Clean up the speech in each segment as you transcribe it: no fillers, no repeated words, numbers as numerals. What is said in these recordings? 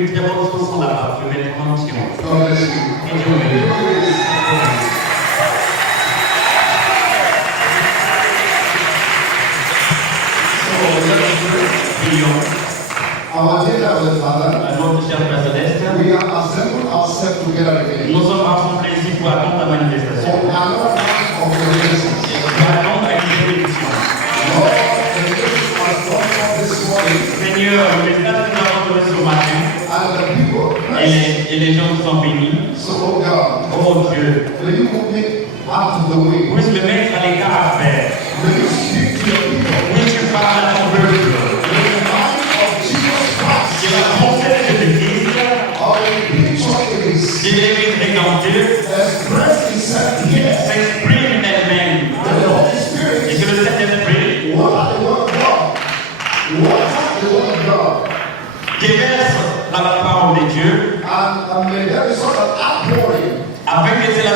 une très bonne chanson là-bas. Je vais mettre en action. Et Dieu Our dear Heavenly Father, notre cher Père Céleste, we have assembled ourselves together again. nous sommes rassemblés ici pour attendre ta manifestation. For another time of your blessings. Pour attendre à une bénédiction. Lord, the message was brought forth this morning, Seigneur, le message que nous avons donné ce matin, and the people blessed. et les gens sont bénis. So, oh God, Oh Dieu, will you move me out of the way? puisse le mettre à l'écart à faire. Will you speak to your people? Oui, tu parles à ton peuple. In the mind of Jesus Christ, C'est la pensée de Jésus-Christ, our picture is qui est rédempteur, expressed itself here. s'exprime elle-même. And the Holy Spirit, Et que le Saint-Esprit what the word of God? What the word of God? déverse la parole de Dieu, And may there be sort of outpouring afin que cela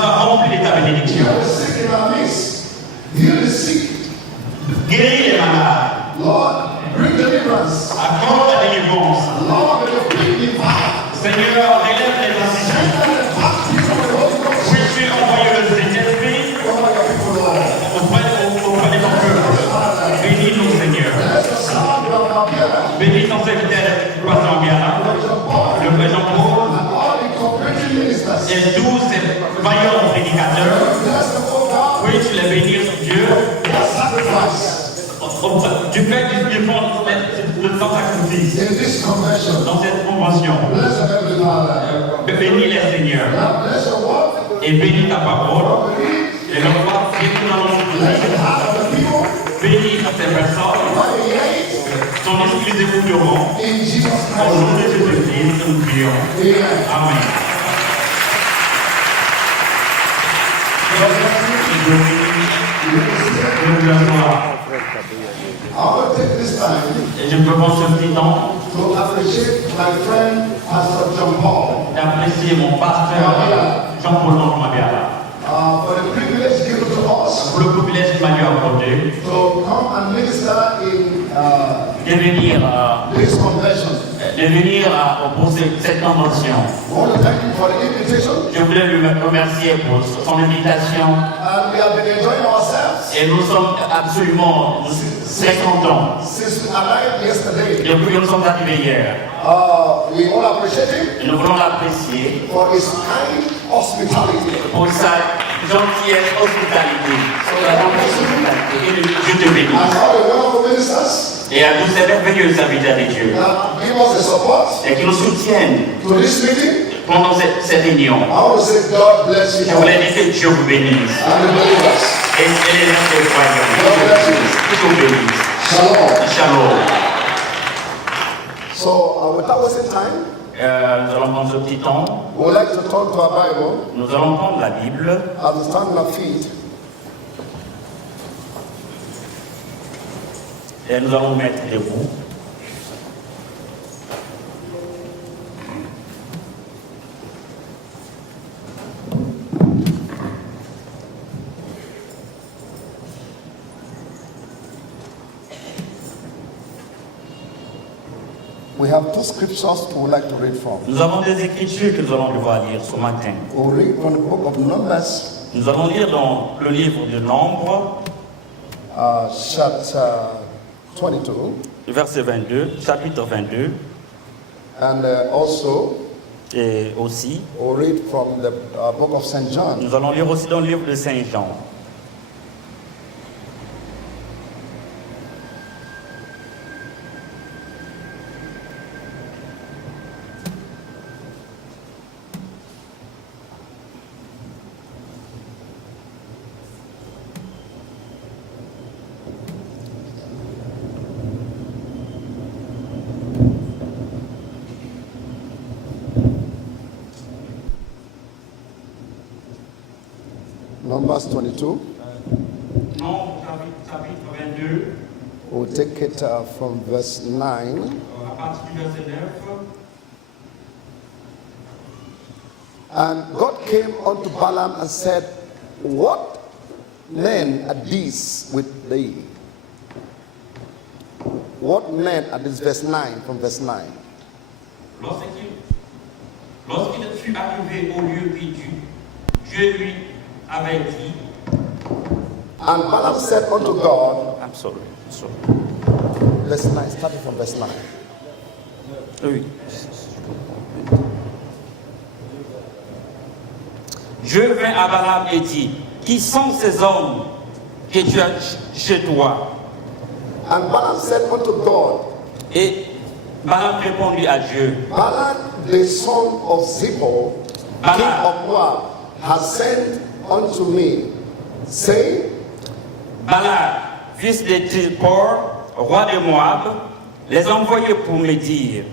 soit rempli de ta bénédiction. Heal the sick in our midst. Heal the sick. Guéris les malades, Lord, bring deliverance. accorde la délivrance. Lord, may the bring divine. Seigneur, relève les anciens. Send the baptism of the Holy Ghost. Puisses-tu envoyer le Saint-Esprit Over your people, Lord. auprès de ton peuple. Bénis-nous, Seigneur. Bless the sound of our prayer. Bénis ton serviteur, Pasteur Biara, le frère Jean-Paul, And all the cooperating ministers. et tous ces vaillants prédicateurs. Bless the whole God. Oui, tu les bénis, Dieu. Their sacrifice Du fait du fond le temps sacrifice in this convention. dans cette convention. Bless the Heavenly Father. Bénis les Seigneurs Now bless your word. et bénis ta parole. Believe Et le roi, c'est tout dans notre bless vie. the heart of the people. Bénis ces personnes. By the hate Ton esprit les écouteront. in Jesus Au Christ. nom de Jésus-Christ, nous prions. Amen. Amen. I will take this time Et je peux prendre ce petit temps to appreciate my friend Pastor John Paul d'apprécier mon pasteur Jean-Paul Mabiara for the privilege given to us pour le privilège qu'il m'a lui accordé to come and minister in this convention. de venir pour cette convention. I want to thank him for the invitation, Je voulais lui remercier pour son invitation and we have been enjoying ourselves et nous sommes absolument très contents since we arrived yesterday. depuis que nous sommes arrivés hier. We all appreciate him Et nous voulons l'apprécier for his kind hospitality. pour sa gentillesse, hospitalité. Sa gentillesse, hospitalité. Et Dieu te bénisse. And all the wonderful ministers Et à tous ces merveilleux serviteurs de Dieu that give us the support et qui nous soutiennent to this meeting. pendant cette réunion. I want to say God bless you Je all. voulais dire que Dieu vous bénisse. And the believers. Et les gens de croyants. Dieu vous bénisse. Shalom. Shalom. So, without wasting time, Nous allons prendre ce petit temps. we would like to turn to our Bible Nous allons prendre la Bible and stand on our feet. et nous allons mettre debout. We have two scriptures we would like to read from. Nous avons des écritures que nous allons devoir lire ce matin. We'll read from the book of Numbers, Nous allons lire dans le livre de Nombre, chapter 22, verset 22, chapitre 22, and also et aussi, we'll read from the book of St. John. nous allons lire aussi dans le livre de Saint Jean. Numbers 22. Nombre, chapitre 22, We'll take it from verse 9. à partir du verset 9. And God came unto Balaam and said, What men are these with thee? what meant at this verse 9, from verse 9. Lorsqu'il fut arrivé au lieu pitu, Dieu lui avait dit. And Balaam said unto God, I'm sorry. verse 9, starting from verse 9. Oui. Dieu vint à Balaam et dit, qui sont ces hommes que tu as chez toi? And Balaam said unto God, Et Balaam répondit à Dieu, Balak the son of Zippor, king Balak. of Moab, has sent unto me, saying, Balak, fils de Zippor, roi de Moab, les a envoyés pour me dire,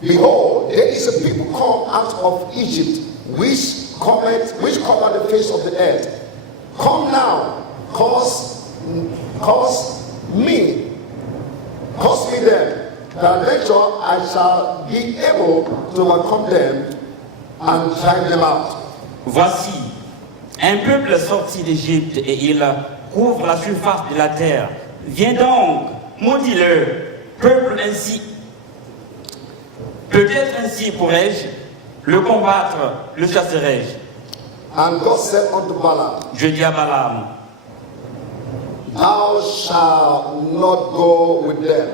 Behold, there is a people come out of Egypt, which cover the face of the earth. Come now, cause me them, peradventure I shall be able to overcome them and drive them out. voici, un peuple sorti d'Égypte et il couvre la surface de la terre. Viens donc, maudis-le, peuple ainsi. Peut-être ainsi pourrais-je le combattre, le chasserai-je. And God said unto Balaam, Je dis à Balaam, Thou shalt not go with them.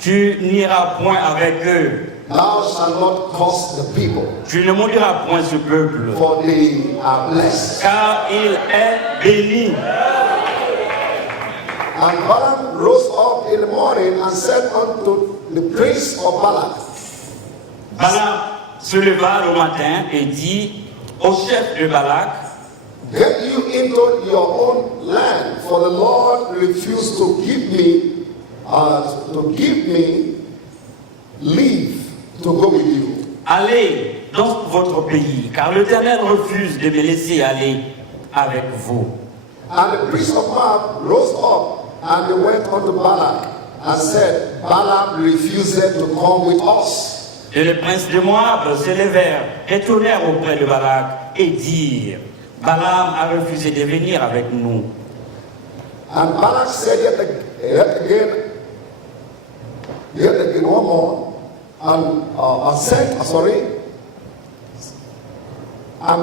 tu n'iras point avec eux, Thou shalt not curse the people, tu ne maudiras point ce peuple, for they are blessed. car il est béni. And Balaam rose up in the morning and said unto the prince of Balak, Balaam se leva le matin et dit au chef de Balak, Get you into your own land, for the Lord refused to give me leave to go with you. allez dans votre pays, car l'Éternel refuse de me laisser aller avec vous. And the priest of Moab rose up and they went unto Balak and said, Balaam refused to come with us. Et le prince de Moab se levèrent, retournèrent auprès de Balak et dirent, Balaam a refusé de venir avec nous. And Balak said yet again one more, and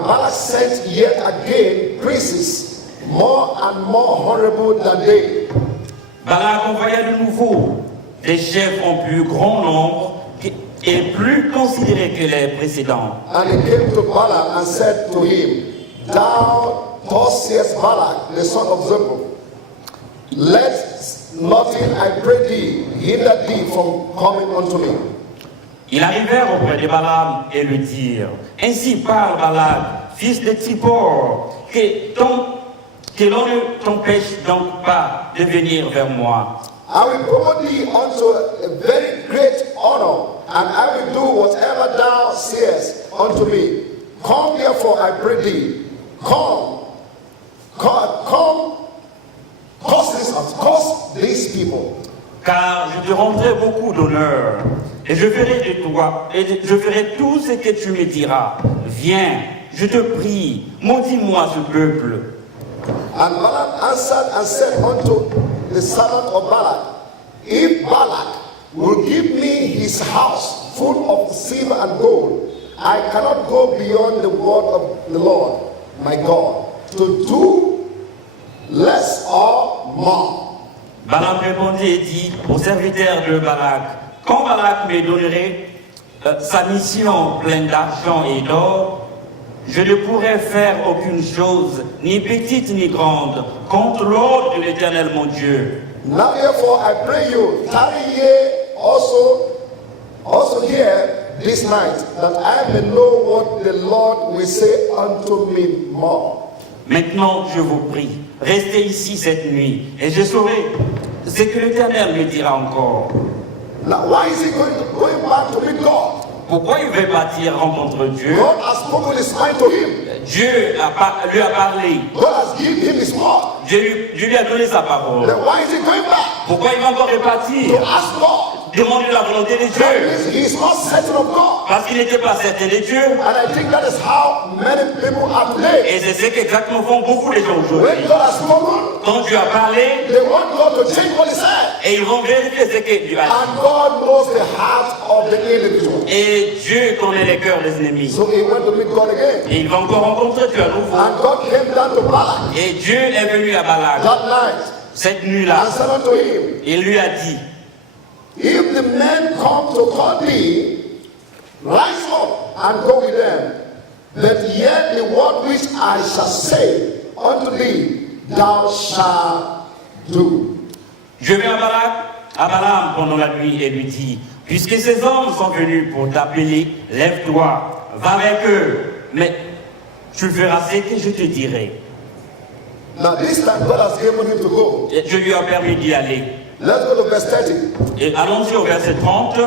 Balak sent yet again princes more and more horrible than they. Balak envoya de nouveau des chefs en plus grand nombre et plus considérés que les précédents. And he came to Balaam and said to him, Thou Thus Balak, the son of Zippor, let nothing, I pray thee, hinder thee from coming unto me. Ils arrivèrent auprès de Balaam et lui dirent, ainsi parle Balak, fils de Zippor, que l'on ne t'empêche donc pas de venir vers moi. I will promote thee unto a very great honor, and I will do whatever thou sayest unto me. Come therefore, I pray thee, come, curse these people. Car je te rendrai beaucoup d'honneur, et je ferai de toi, et je ferai tout ce que tu me diras. Viens, je te prie, maudis-moi ce peuple. And Balaam answered and said unto the servant of Balak, If Balak will give me his house full of silver and gold, I cannot go beyond the word of the Lord, my God, to do less or more. Balaam répondit et dit au serviteur de Balak, quand Balak me donnerait sa mission pleine d'argent et d'or, je ne pourrai faire aucune chose, ni petite ni grande, contre l'ordre de l'Éternel mon Dieu. Now therefore I pray you, tarry ye also here this night, that I may know what the Lord will say unto me more. Maintenant, je vous prie, restez ici cette nuit, et je saurai ce que l'Éternel me dira encore. Now why is he going back to meet God? Pourquoi il veut partir rencontrer Dieu? God has spoken his mind to him. Dieu lui a parlé. God has given him his word. Dieu lui a donné sa parole. Then why is he going back Pourquoi il va encore to repartir ask God demander la volonté de That Dieu. means he is not certain of God. Parce qu'il n'était pas certain de Dieu. And I think that is how many people are today. Et c'est ce qu'exactement font beaucoup de gens aujourd'hui. When God has spoken, Quand Dieu a parlé, they want God to change what he said. et ils vont vérifier ce que Dieu a dit. And God knows the heart of the individual. Et Dieu connaît les cœurs des ennemis. So he went to meet God again. Et il va encore rencontrer Dieu à nouveau. And God came down to Balak Et Dieu est venu à Balak that night cette nuit-là. and said unto him, Il lui a dit, if the men come to call thee, rise up and go with them. But yet the word which I shall say unto thee, thou shalt do. je vais à Balaam pendant la nuit et lui dit, puisque ces hommes sont venus pour t'appeler, lève-toi, va avec eux, mais tu feras ce que je te dirai. Now this time God has given him to go. Et je lui ai permis d'y aller. Let's go to verse 30. Et allons-y au verset 30.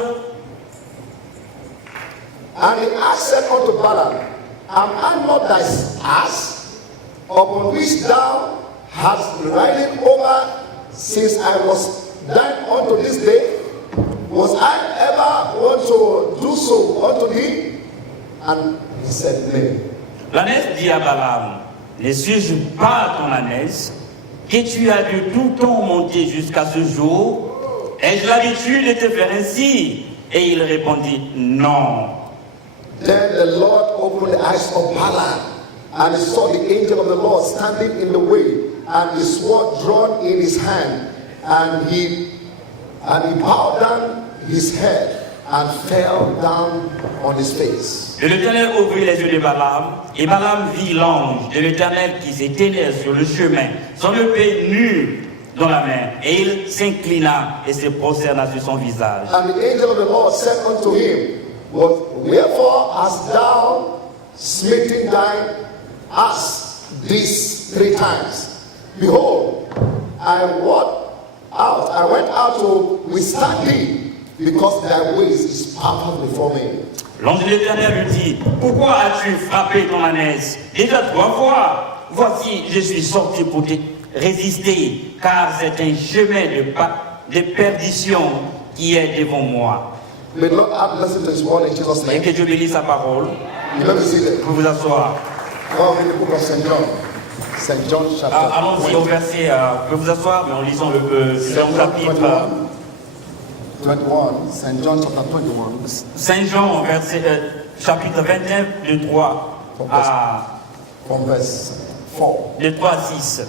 And he said unto Balaam, am I not thy ass, upon which thou hast ridden over since I was thine unto this day? Was I ever want to do so unto thee? And he said, nay. L'ânesse dit à Balaam, ne suis-je pas ton ânesse, que tu as de tout temps monté jusqu'à ce jour? Ai-je l'habitude de te faire ainsi? Et il répondit, non. Then the Lord opened the eyes of Balaam, and he saw the angel of the Lord standing in the way, and his sword drawn in his hand, and he bowed down his head and fell down on his face. Et l'Éternel ouvrit les yeux de Balaam, et Balaam vit l'ange de l'Éternel qui s'éteignait sur le chemin, son épée nue dans la main, et il s'inclina et se prosterna sur son visage. And the angel of the Lord said unto him, wherefore hast thou smitten thine ass these 3 times? Behold, I went out to withstand thee, because thy ways is perfect before me. L'ange de l'Éternel lui dit, pourquoi as-tu frappé ton ânesse? Déjà 3 fois. Voici, je suis sorti pour te résister, car c'est un chemin de perdition qui est devant moi. May the Lord add blessing to his word in Jesus' Et name. que Dieu bénisse sa parole. You let me see that. Vous vous asseoir. Now in the book of St. John. St. John chapter Allons-y au 20. verset, vous pouvez vous asseoir, mais en lisant le chapitre 21. St. John chapter 21. Saint Jean, chapitre 21, de 3 à From verse 4. de 3 à 6.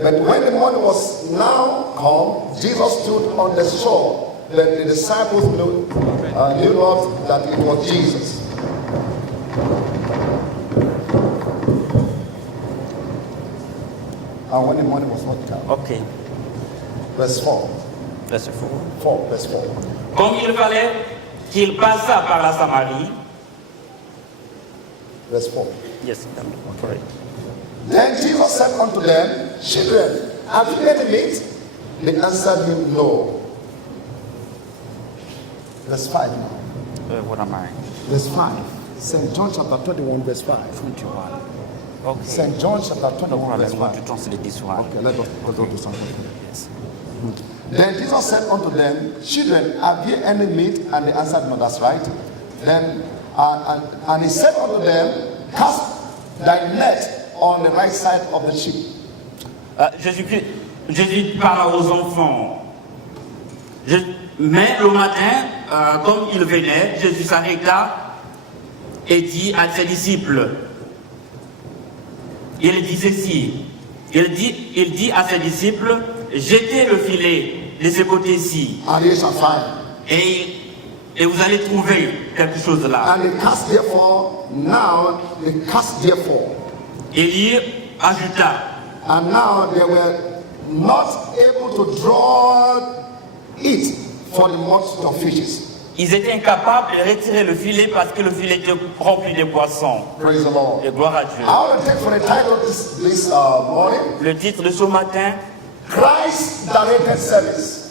But when the morning was now come, Jesus stood on the shore. Then the disciples knew not that it was Jesus. And when the morning was not come, Ok, verse 4. verset 4. 4, verse 4. Comme il fallait qu'il passât par la Samarie. Verse 4. Yes, correct. Then Jesus said unto them, children, have you any meat? They answered him, no. Verse 5 now. What am I? Verse 5. St. John chapter 21, verse 5. 21. Okay. St. John chapter 21, verse I'm going to 5. translate this one. Okay, let us go to something. Yes. Then Jesus said unto them, children, have ye any meat? And they answered, no, that's right. Then, and he said unto them, cast thy net on the right side of the ship. Jésus parle aux enfants. Mais le matin, comme il venait, Jésus s'arrêta et dit à ses disciples, il dit ceci, il dit à ses disciples, jetez le filet de ce côté-ci And ye shall find. et vous allez trouver quelque chose là. And they cast therefore, now they cast therefore. Et il ajouta, And now they were not able to draw it for the multitude of fishes. ils étaient incapables de retirer le filet parce que le filet était rempli de poissons. Praise the Lord. Et gloire à Dieu. I want to take for the title this morning, Le titre de ce matin, Christ directed service.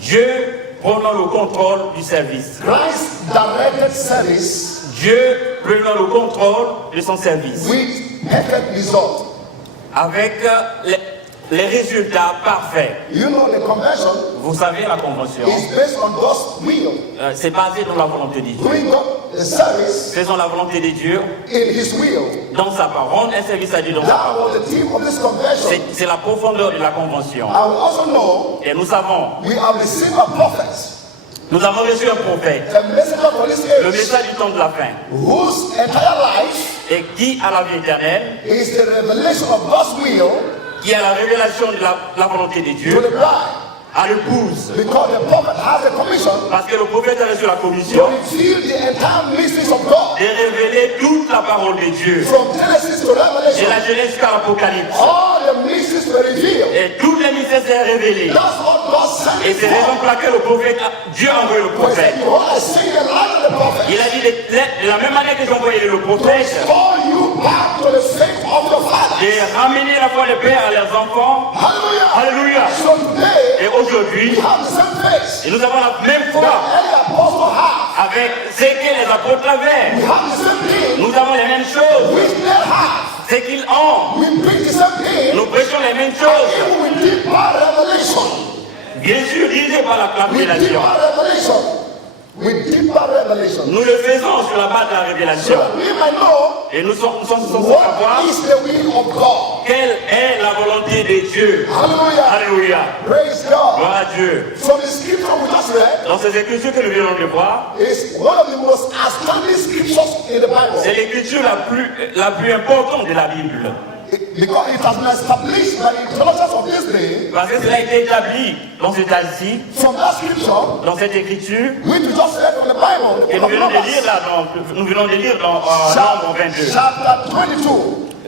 Dieu prenant le contrôle du service. Christ directed service Dieu prenant le contrôle de son service. with perfect result. Avec les résultats parfaits. You know, the convention Vous savez, la convention, is based on God's will. c'est basé dans la volonté de Dieu. Doing God the service Faisons la volonté de Dieu in His will. dans sa parole. Un service à Dieu dans sa That parole. was the theme of this convention. C'est la profondeur de la convention. I will also know Et nous savons, we have received a prophet, nous avons reçu un prophète, a messenger for this le age, message du temps de la fin, whose entire life et qui a la vie éternelle, is the revelation of God's will qui a la révélation de la volonté de to Dieu the bride. à l'épouse. Because the prophet has a commission Parce que le prophète a reçu la to commission reveal the entire mysteries of God. de révéler toute la parole de Dieu. From Genesis to De Revelation, la Genèse jusqu'à l'Apocalypse. all the mysteries were revealed. Et toutes les mystères sont révélés. That's what God sent Et me c'est la raison for. pour laquelle Dieu a envoyé le He prophète. said, behold, I see the light of the prophet. Il a dit de la même manière que j'ai envoyé le prophète, Call you back to the faith of your father. de ramener la foi des pères à leurs enfants. Hallelujah. Alléluia. So today, Et aujourd'hui, we have the same faith et nous avons la même foi that any apostle have. avec ce que les apôtres We avaient. have the same thing Nous avons les mêmes choses. which they have. Ce qu'ils ont. We preach the same thing. Nous prêchons les mêmes choses. Even with deeper revelation. Bien sûr, guidés par la With deeper révélation. revelation. With deeper revelation. Nous le faisons sur la base de la So révélation. that we might know Et nous sommes censés savoir what is the will of God. quelle est la volonté de Dieu. Hallelujah. Alléluia. Praise God. Gloire à Dieu. From the scripture we just read, Dans ces écritures que nous venons de voir, is one of the most outstanding scriptures in the c'est Bible. l'écriture la plus importante de la Bible. Because it has been established by the theologians of this day. Parce que cela a été établi dans cet ici, From that scripture, dans cette écriture, which we just read from the Bible, que the book nous of venons de lire Numbers, là, nous venons de lire dans Nombre 22, chapter 22,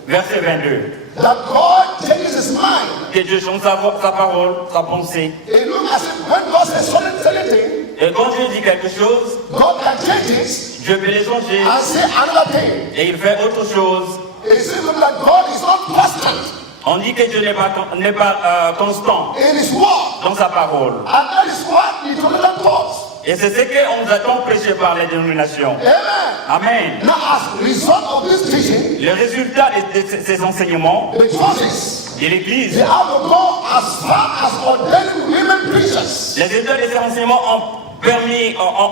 verset 22. that God changes his mind. Que Dieu change sa parole, sa pensée. It looks as if when God says certain thing, Et quand Dieu dit quelque chose, God can change it Dieu peut les changer and say another thing. et il fait autre chose. It seems that God is not constant On dit que Dieu n'est pas constant in his word. dans sa parole. And that is what the theologian taught. Et c'est ce qu'on nous attend prêcher par les dénominations. Amen. Amen. Now, as a result of this teaching, Le résultat de ces enseignements the churches, de l'Église, they have to go as far as ordaining women preachers les résultats de ces enseignements ont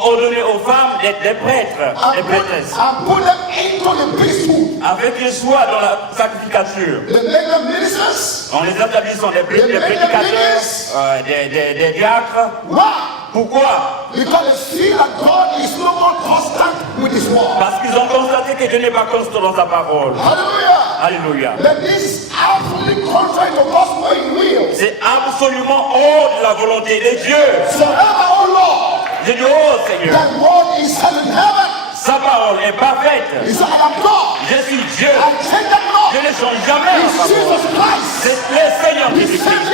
ordonné aux femmes d'être des prêtres, des prêtresses, and put them into the priesthood. avec le choix dans la sacrificature. They make them ministers. On les établit sont des prédicateurs, des diacres. Why? Pourquoi? Because they see that God is no more constant with his word. Parce qu'ils ont constaté que Dieu n'est pas constant dans sa parole. Hallelujah. Alléluia. That this is absolutely contrary to God's way and will. C'est absolument hors de la volonté de Dieu. Forever, oh Lord, Je dis, oh Seigneur, that word is set in heaven. sa parole est parfaite. He said, I am God. Je suis Dieu. I change that Je not. ne change jamais He's ma parole. Jesus Christ. C'est le Seigneur Jésus-Christ.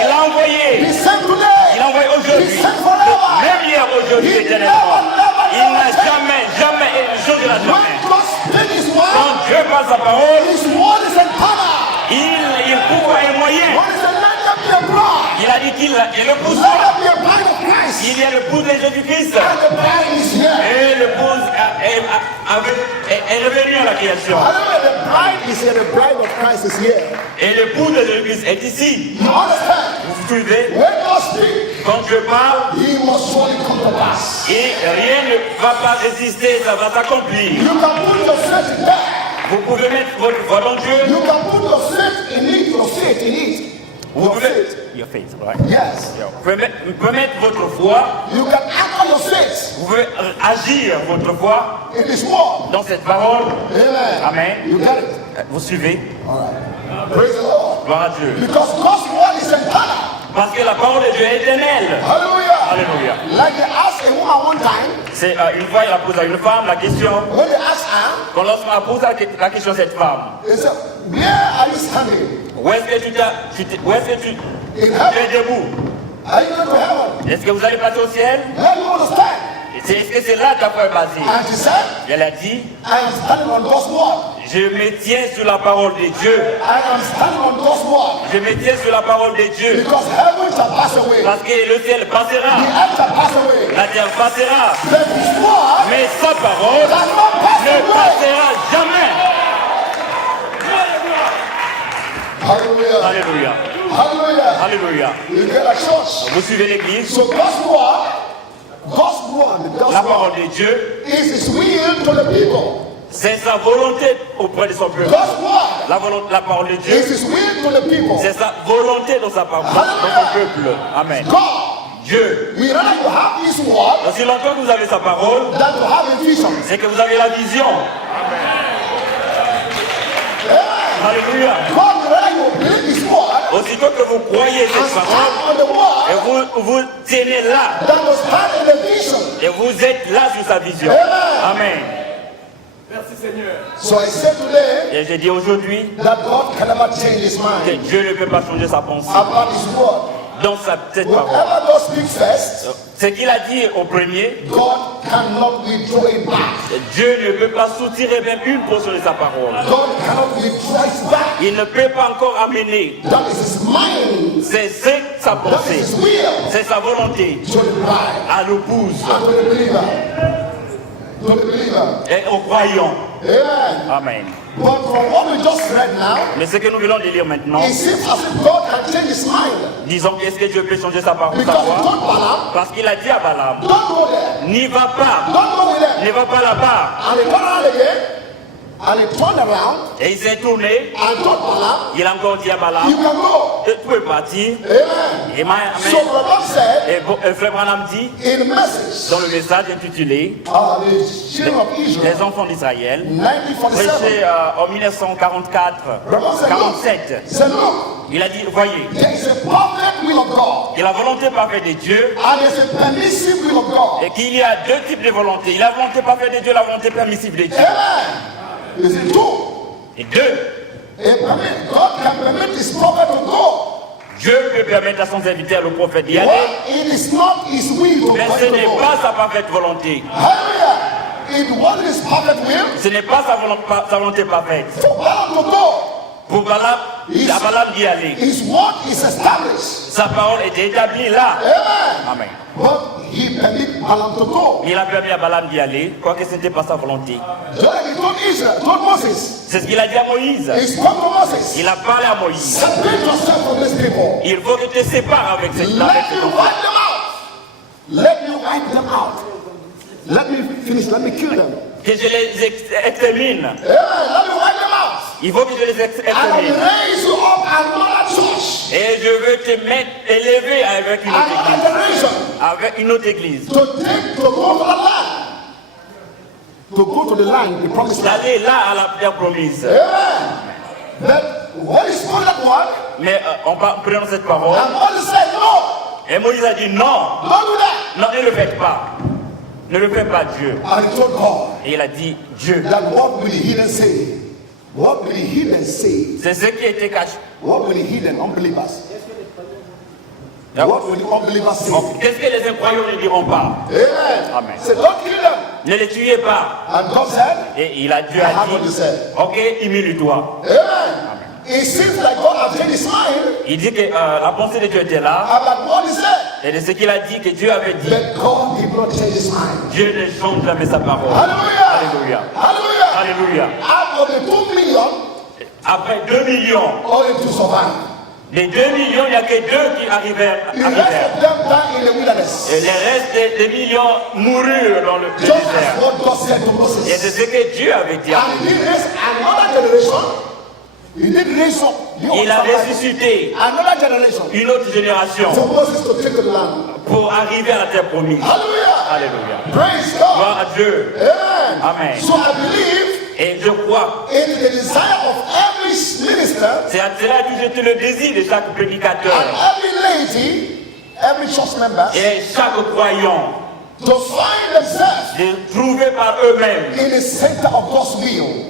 Il a envoyé. He sent today. Il a envoyé aujourd'hui. He sent forever. Même hier, aujourd'hui, He éternellement. never Il n'a changed. jamais, et ne changera When jamais. God speaks his Quand word, Dieu parle sa parole, his word is eternal. il pourvoit un moyen. What is the let there be a bride? Il a dit qu'il est le Let pouvoir. there be a bride of Christ. Il y a l'épouse de Jésus-Christ. And the bride is here. Et l'épouse est revenue à la création. Hallelujah. The bride is here. The bride of Christ is here. Et l'épouse de Jésus-Christ est ici. You understand? Vous suivez? When God speaks, Quand Dieu parle, he must surely come to pass. et rien ne va pas résister, ça va s'accomplir. You can put your faith in that. Vous pouvez mettre votre foi dans Dieu. You can put your faith in it. Your faith in it. Vous Your pouvez, faith. your faith, right? Yes. Vous pouvez mettre votre foi, You can act on your faith vous pouvez agir votre foi in His word. dans cette parole. Amen. Amen. You get it? Vous suivez? All right. Praise the Lord. Gloire à Dieu. Because God's word is eternal. Parce que la parole de Dieu est éternelle. Hallelujah. Alléluia. Like they asked a woman one time, C'est une fois, il a posé à une femme la question. when they asked her, Quand lorsqu'on a posé la question à cette femme, they said, where are you standing? où est-ce que tu In es heaven. debout? Are you going to heaven? Est-ce que vous allez passer au ciel? Let me understand. Est-ce que c'est là ta foi est basée? And she said, Elle a dit, I am standing on God's word. je me tiens sur la parole de Dieu. I am standing on God's word. Je me tiens sur la parole de Dieu. Because heaven shall pass away. Parce que le ciel The passera, earth shall pass away. la terre passera, But His word mais sa parole shall not pass ne away. passera jamais. Hallelujah. Alléluia. Hallelujah. Alléluia. You get a church. Vous suivez l'église. So God's word La parole de Dieu, is His will to the people. c'est sa volonté auprès de son peuple. God's word La parole de Dieu, is His will to the people. c'est sa volonté dans sa parole, dans son peuple. Amen. God, Dieu. we rather you have His word Aussi longtemps que vous avez sa parole, than to have a vision. c'est que vous avez la vision. Alléluia. God, we rather you believe His word Aussitôt que vous croyez and cette parole, stand on the word et vous tenez là, than to stand in the vision. et vous êtes là sur sa vision. Amen. So I say today Et j'ai dit aujourd'hui that God can never change His que mind Dieu ne peut pas changer sa pensée about His word. dans cette parole. Whatever God speaks first, Ce qu'il a dit au premier, God cannot withdraw it back. Dieu ne peut pas soutirer même une portion de sa parole. God cannot withdraw it back. Il ne peut pas encore amener. That is His mind. C'est sa That pensée, is His will c'est sa volonté to the bride à l'épouse and to the believer. To the believer. et aux croyants. Amen. Amen. But from what we just read now, Mais ce que nous venons de lire maintenant, it seems as if God can change His mind. disons qu'est-ce que Dieu peut changer sa parole, sa Because He voix? told Balaam, Parce qu'il a dit à Balaam, don't go there. n'y va pas, Don't go with them. ne va pas là-bas. And he turned around again. And he turned around Et il s'est tourné, and told Balaam, il a encore dit à you Balaam, can go. tu peux partir. Amen. Et So Balaam said et Frère Branham dit, in the message, dans le message intitulé the children of Les Israel, enfants d'Israël, 1947, prêché en 1944, Balaam said, 47, said, look, il a dit, voyez, there is a perfect will of God que la volonté parfaite de Dieu, and there's a permissive will of God. et qu'il y a deux types de volonté. Il y a la volonté parfaite de Dieu, la volonté permissive de Dieu. Amen. Is it two? Et deux, God can permit His prophet to go. Dieu peut permettre à son serviteur, le prophète, d'y aller, Well, it is not His will to mais go. ce n'est pas sa parfaite volonté. Hallelujah. It was His perfect will Ce n'est pas sa volonté parfaite. for Balaam to go. Pour Balaam, à Balaam d'y aller. His word is established. Sa parole était établie là. Amen. Amen. But He permit Balaam to go. Il a permis à Balaam d'y aller, quoique ce n'était pas sa volonté. Just like He told Israel, told Moses. C'est ce qu'il a dit à Moïse. He spoke to Moses. Il a parlé à Moïse. Separate yourself from these people. Il faut que tu te sépares avec cette Let avec me cet enfant. wipe them out. Let me wipe them out. Let me finish. Let me kill them. Que je les extermine. Amen. Let me wipe them out. Il faut que je les I will extermine. raise you up another church, Et je veux te mettre élevé avec une autre another église. generation Avec une autre église. to go to the land, to go to the land, the promised land. D'aller là à la terre promise. Amen. But when he spoke that word, Mais en prenant cette parole, and Moses said, no, et Moïse a dit non, don't do that. non, ne le faites pas. Ne le faites pas, Dieu. And he told God Et il a dit Dieu. that what will the heathen say? What will the heathen say? C'est ce qui était caché. What will the heathen unbelievers? What will the unbelievers say? Qu'est-ce que les incroyants ne diront pas? Amen. Amen. He said, don't kill them. Ne les tuez pas. And God said, Et Dieu I a have what he dit, said. ok, humilie-toi. Amen. It seems like God has changed his mind Il dit que la pensée de Dieu était là. about what he said. Et de ce qu'il a dit, que Dieu avait dit, But God did not change his mind. Dieu ne change jamais sa parole. Hallelujah. Alléluia. Hallelujah. Alléluia. Out of the 2 million, Après 2 millions, only 2 survived. les 2 millions, il n'y a que 2 qui arrivèrent. The rest of them died in the wilderness. Et les restes des millions moururent dans le Just as désert. what God said to Et Moses. c'est ce que Dieu avait dit à And Moïse. he raised another generation. He did raise up. Il a ressuscité another generation une autre génération for Moses to take to the land. pour arriver à la terre promise. Hallelujah. Alléluia. Praise God. Gloire à Dieu. Amen. Amen. So I believe Et je crois, in the desire of every minister c'est à cela que j'étais le désir de chaque prédicateur and every laity, every church member, et chaque croyant to find themselves de trouver par eux-mêmes in the center of God's will,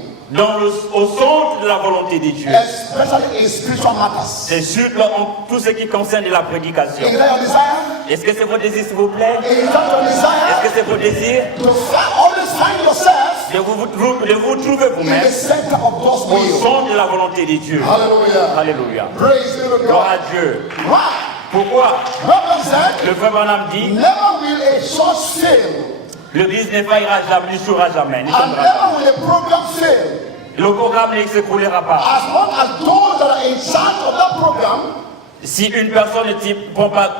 au centre de la volonté de Dieu. especially in spiritual matters. C'est surtout en tout ce qui concerne la prédication. Is that your desire? Est-ce que c'est votre désir, s'il vous plaît? Is that your Est-ce desire? que c'est votre désir Always find yourself de vous trouver in vous-même the center of God's au will. centre de la volonté de Dieu? Hallelujah. Alléluia. Praise the Gloire Lord. à Dieu. Why? Pourquoi? Robert said, Le frère Branham dit, never will a church fail, l'église ne faillira jamais, n'échouera jamais, ne and tombera jamais. never will a program fail. Le programme ne s'écroulera pas. As long as those that are in charge of that program Si une personne ne prend pas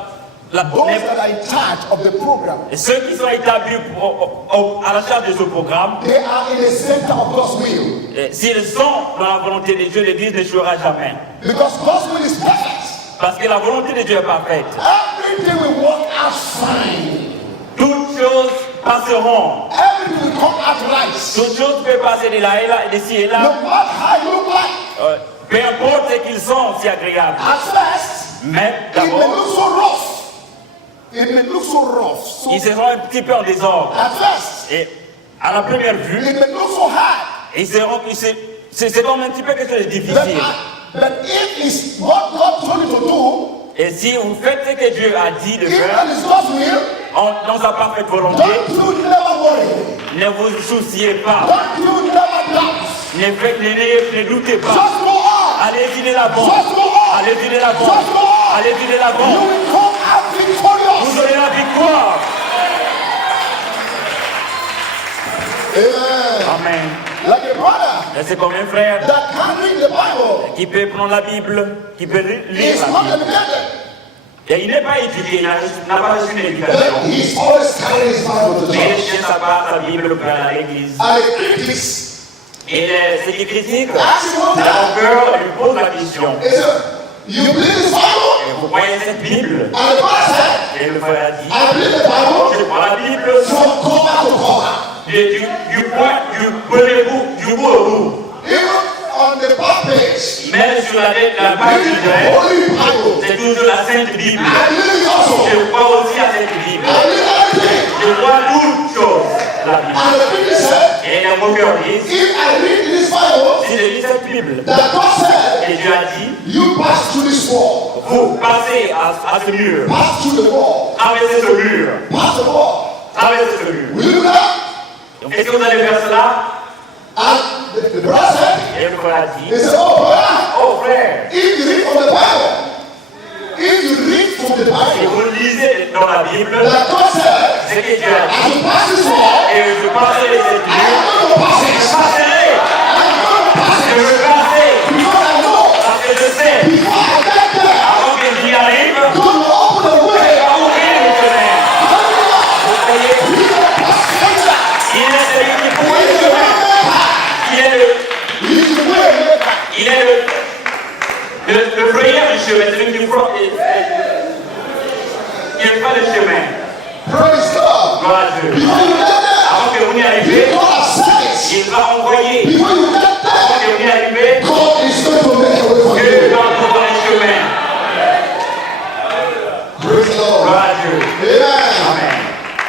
la those that are in charge of the program, ceux qui sont établis à la charge de ce programme, they are in the center of God's will. s'ils sont dans la volonté de Dieu, l'Église n'échouera jamais. Because God's will is perfect. Parce que la volonté de Dieu est parfaite. Everything will work out fine. Toutes choses passeront. Everything will come out right. Toutes choses peuvent passer de là et là, d'ici et No là. matter how you look like. Peu importe ce qu'ils sont, si agréables. At first, Mais it may d'abord, look so rough. It may look so rough. So ils seront un petit peu en désordre. at first, Et à la première vue, it may look so hard. ils seront, c'est comme un petit peu quelque chose de difficile. But if it's what God told you to do, Et si vous faites ce que Dieu a dit de if faire, that is God's will, dans sa parfaite volonté, don't you never worry. ne vous souciez pas. Don't you never doubt. Ne doutez pas. Just go on. Allez-y de l'avant. Just go on. Allez-y de l'avant. Just go on. Allez-y de You l'avant. will come out victorious. Vous aurez la victoire. Amen. Amen. Like a brother Et c'est comme un frère that can read the Bible qui peut prendre la Bible, qui peut lire is la not Bible. educated. Et il n'est pas éduqué, il n'a pas reçu une éducation. But he's always carrying his Bible to the Mais il church. tient sa Bible pour aller à l'église. And the critics, Et ce qui critique, ask him one c'est time, l'encore, lui pose la question. he said, you believe this Bible? Et vous croyez cette Bible? And the brother said, Et le frère a dit, I believe the Bible je prends la Bible from cover to cover. du premier bout, du bout au bout. Even on the back page, Même sur la page du grec, Holy Bible. c'est toujours la Sainte Bible. I believe it also. Je crois aussi à cette Bible. I believe everything. Je crois toutes choses, la Bible. And the critics said, Et un moqueur dit, if I read this Bible, si je lis cette Bible, that God said, et Dieu a dit, you pass through this wall. vous passez à ce mur, Pass through the wall. traversez ce mur, Pass the wall. traversez ce mur. Will you do that? Est-ce que vous allez faire cela? And the brother said, Et le frère a he dit, said, oh brother, oh frère, if you read from the Bible, if you read from the si Bible, vous lisez dans la Bible, that God said, ce que Dieu a dit, as you pass this wall, et je passerai cette I mur, am going to pass je it. passerai, I am going to pass je it. veux passer, Because I know, parce que je sais, before I get there, avant que j'y arrive, God will open the way. il va ouvrir le chemin. Vous voyez, He will pass straight. il est celui qui pourrait le chemin. Il est He's the way maker. il est le frayeur du chemin, celui qui fera le chemin. Praise God. Gloire à Dieu. Before you get there, Avant que vous n'y arriviez, God has said it. il va envoyer. Before you get Avant there, que vous n'y arriviez, God is going to make a way for Dieu you. va vous donner le chemin. Praise the Lord. Gloire à Dieu. Amen. Amen.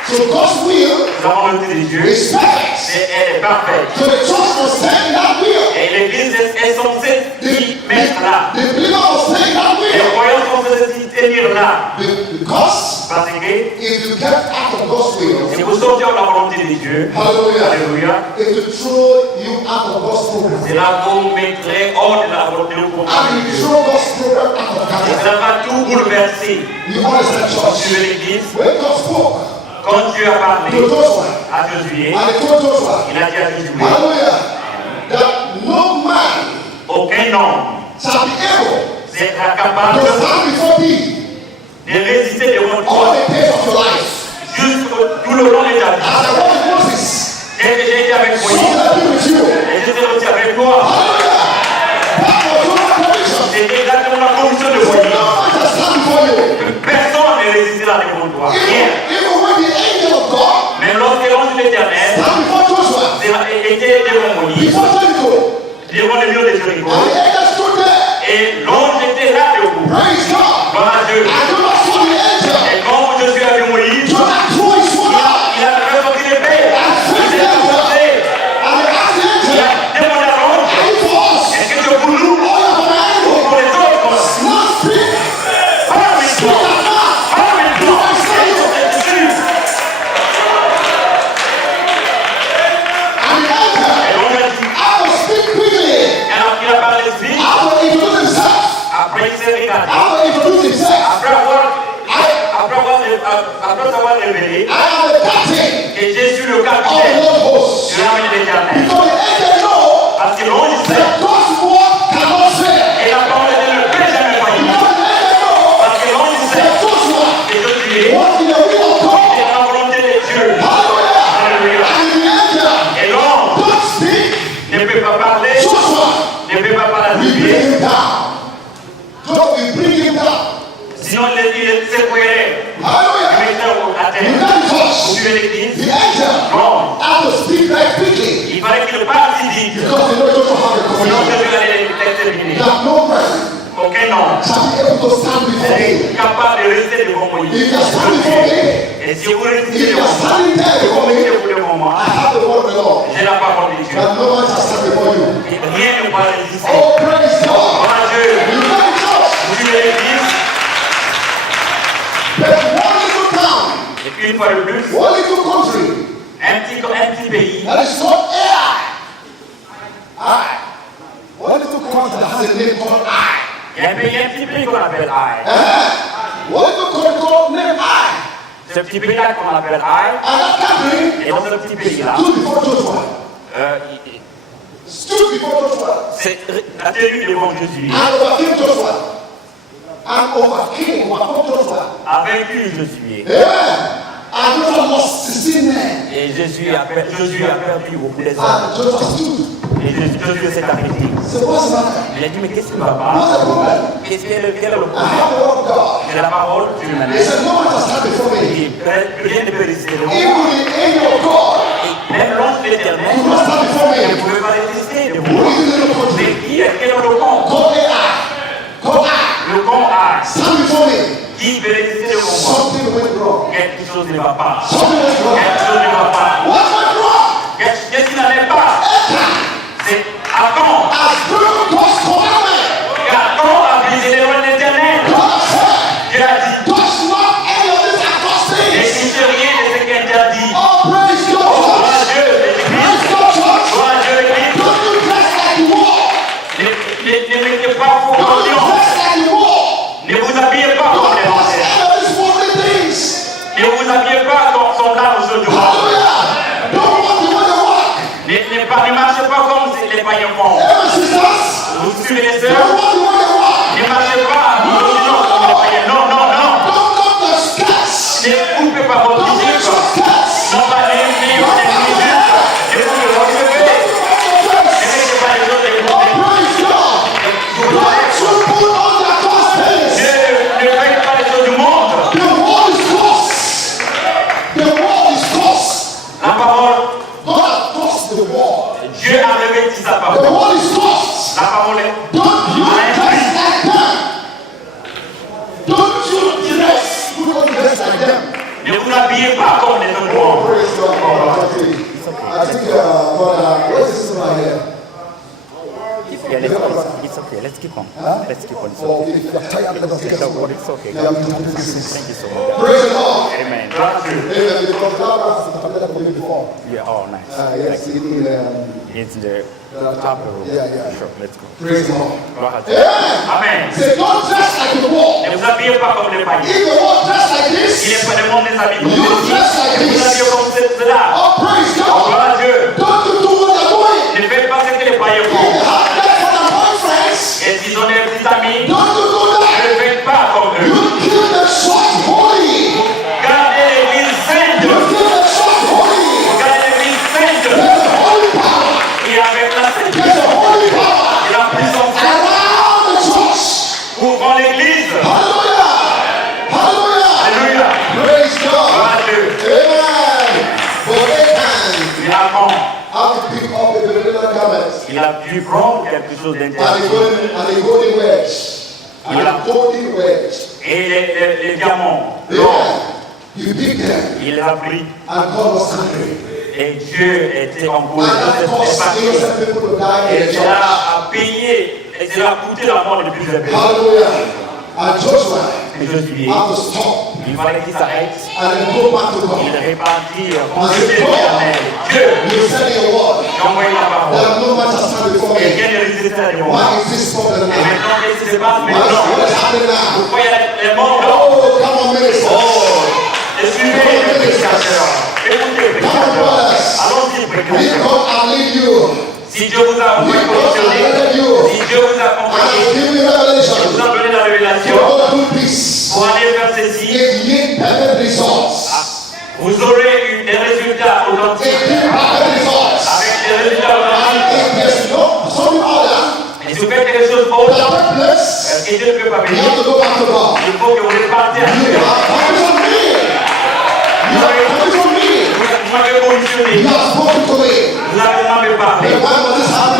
So God's will Nous avons le de Dieu, is perfect. elle est parfaite. So the church must stay in that will. Et l'Église est censée s'y mettre là. The believer must stay in that Les will. croyants sont censés s'y tenir là. Because Parce que if you get out of God's will, si vous sortez de la volonté de Dieu, hallelujah, alléluia, it will throw you out of God's program. c'est là que vous mettrez hors de la volonté du programme And de you Dieu. throw God's program out of Et Canada. ça va tout bouleverser You understand, sur church? l'Église. When God spoke Quand Dieu a parlé to Joshua, à Josué, and he told Joshua, il a dit à Josué, hallelujah, that no man aucun homme shall be able sera to capable stand before thee de résister devant all toi the days of your life. tout le long de ta vie. As I was with Moses, J'ai été avec so Moïse, will I be with you. et j'étais aussi avec toi. Hallelujah. That was your condition. C'était exactement la condition de So Moïse. no man can stand before you. Personne ne résistera devant toi. Rien. Even when the angel of God Mais lorsque l'ange de l'Éternel stand before Joshua, était devant Moïse, before Jericho, devant le mur de Jéricho, and the angel stood there, et l'ange était là debout. praise God. Gloire à Dieu. And Joshua saw the angel. Et quand je suis avec Moïse, Joshua threw his sword out, il a fait sortir l'épée. Il s'est avancé. and he asked the Il angel, a demandé à l'ange, are you for us? est-ce que tu es pour nous Oh, yeah, for my ou enemy. pour les autres? Now speak. Parle avec Speak toi. out now. Parle avec toi. And the angel, Et l'ange a dit, I will speak quickly. il a parlé vite. I will introduce himself. Après, il s'est regardé. I will introduce himself. Après avoir révélé I am the captain que je suis le of the capitaine Lord hosts. de l'armée de l'Éternel. Because the angel know Parce que l'ange sait that God's word cannot fail. et la parole de Dieu ne peut jamais faillir. Because the angel know disent. Because they know you don't have a Sinon, confession. Jésus allait les exterminer. That no man Aucun homme shall be able to stand before est me. capable de rester devant moi. If you are standing before me, Et si vous restez if you devant are moi, standing there before me, devant moi, I have the word of the Lord. j'ai la parole de Dieu. That no man shall stand before you. Et rien ne va résister. Oh, praise God. Gloire à Dieu. You know the church. Vous vivez l'église, There's one little town, et puis une fois de plus, one little country, un petit pays, that is called Ai. Ai. One little country that has a name called Ai. il y a un petit pays qu'on appelle Ai. One little country called name Ai. Ce petit pays-là qu'on appelle Ai, And that country et dans ce petit pays-là, stood before Joshua. Stood before Joshua. c'est a tenu devant Jésus, And overcame Joshua. And overcome Joshua. a vaincu Jésus. Yeah. And Joshua lost 16 men. Et Jésus a perdu beaucoup des hommes. And Joshua stood. Et Jésus s'est arrêté. So what's the matter? Il a dit, mais qu'est-ce qui ne va pas? What's the problem? Quel est le I problème? have the word of God. C'est la parole du He journaliste. said, no man shall stand before me. Et rien ne peut résister devant moi. Even the angel of God Et même l'ange de l'Éternel who must stand before ne me. pouvait pas résister devant Who moi. is in the little country? Mais qui est quel est le camp? Called Ai. Called Ai. Le camp A. Stand before me. Qui peut résister devant moi? Something went wrong. Quelque chose ne va pas. Something went wrong. Quelque chose ne va pas. What went wrong? Qu'est-ce qui n'allait pas? C'est Adam. As broken God's commandment. Adam a brisé les lois de l'Éternel. God said, Dieu a dit, touch not any of these accursed et things. si c'est rien de ce qui est interdit. Oh, praise God. Gloire à Dieu, l'Église. Praise God, church. Gloire à Dieu, l'Église. Don't you dress like you walk. Ne mettez pas vos Don't you conditions. dress like you walk. Ne vous habillez pas comme Don't les touch anciens. any of these worldly things. Ne vous habillez pas comme semblable aux autres du monde. Hallelujah. Don't walk the way they walk. Ne marchez pas comme les païens font. Amen, sisters. Vous suivez les Don't sœurs. walk the way they walk. Ne marchez pas comme les païens. Non, non, non. Don't cut the skirts. Ne coupez pas votre Don't musique. cut your skirts. Non, pas les musiques. Ne vous recevez. Ne mettez pas les autres Oh, praise God. Don't you put on the accursed things. Ne faites pas les choses du monde. The world is cursed. The world is cursed. La parole, God has cursed the world. Dieu a revêtu sa The parole. world is cursed. La parole est. Don't you dress like them. Don't you dress. You don't dress like them. Ne vous habillez pas comme les autres mondes. Praise God. I think, what's this one here? It's okay. Let's keep on. Let's keep on. It's Oh, okay. if you're tired, let us get Don't some. worry, it's okay. Yeah, I'm doing this. Thank you so much. Praise the Lord. Amen. Gloire à Dieu. Amen. Because God has for me before. Yeah, oh, nice. Yes, in It's the top room. Yeah. Sure, let's go. praise the Lord. Gloire à Dieu. Amen. Amen. Say, don't dress like the world. Ne vous habillez pas comme les païens. If the world dress like Il this, est pas le monde des habits. you dress like Ne vous this. habillez comme cela. Oh, praise God. Gloire à Dieu. Don't you do what they're doing. Ne faites pas ce que les païens They font. have girlfriend and boyfriends. Et s'ils ont des petits amis, Don't you do that. ne faites pas comme eux. You keep the church holy. Gardez l'église sainte. You keep the church holy. Gardez l'église sainte. There's a holy power. Et avec la sainteté There's a holy power et la puissance around the church. couvrant l'église. Hallelujah. Hallelujah. Alléluia. Praise God. Gloire à Dieu. Amen. For Achan, Il a prendre. how to pick up the little garments Il a pu prendre quelque chose and d'interdit. a golden wedge. And a golden wedge. Et les diamants, l'or, Yeah. You pick them il les a pris. and God was angry. Et Dieu était en And colère. that caused innocent people to die in Et the cela church. a payé, et cela a coûté la mort de plusieurs personnes. Hallelujah. And Joshua Et Josué, had to stop il fallait qu'il s'arrête. and then go back to Il God. répartit, consulter l'Éternel. Dieu, You said in your word j'ai envoyé la parole. that no man shall stand before Et me. quel est le résultat de moi? Why is this problem Et now? maintenant, qu'est-ce qui se passe What maintenant? is happening now? Pourquoi il y a les morts là? Oh, come on, ministers. Oh, et suivez les prédicateurs. Écoutez, prédicateurs. Allons-y, Leave prédicateurs. God and leave you. Si Dieu vous a envoyé commissionné, si Dieu vous a And convoqué, give me et revelation. vous a donné la révélation You're going to do this. pour aller faire ceci, It yield perfect results. vous aurez eu des résultats It authentiques. yield perfect results. Avec des résultats authentiques. If there's no something other, Et si vous faites quelque chose pour autant, perfect place, et Dieu ne peut pas you venir, have to go back to God. il faut que vous repartiez à You Dieu. have commissioned me. You have commissioned me. Vous m'avez commissionné, You have spoken to me. vous avez demandé de parler. Then why was this happening?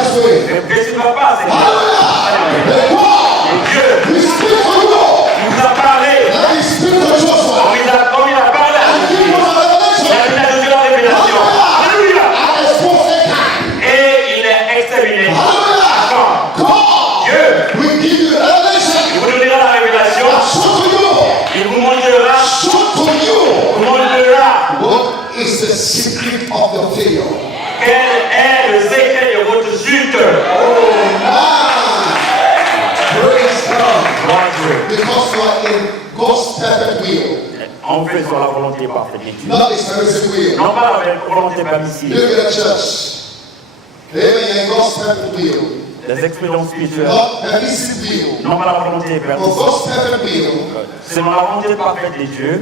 the secret of your failure? Quel est le secret de votre chute? Praise God. Gloire à Dieu. Because you are in God's perfect will. On fait sur la volonté parfaite de Dieu. Not his permissive will. Non pas la volonté permissive. Look at the church. Amen. You're in God's perfect will. Les expériences spirituelles. Not permissive will. Non pas la volonté For permissive. God's perfect will Selon la volonté parfaite de Dieu,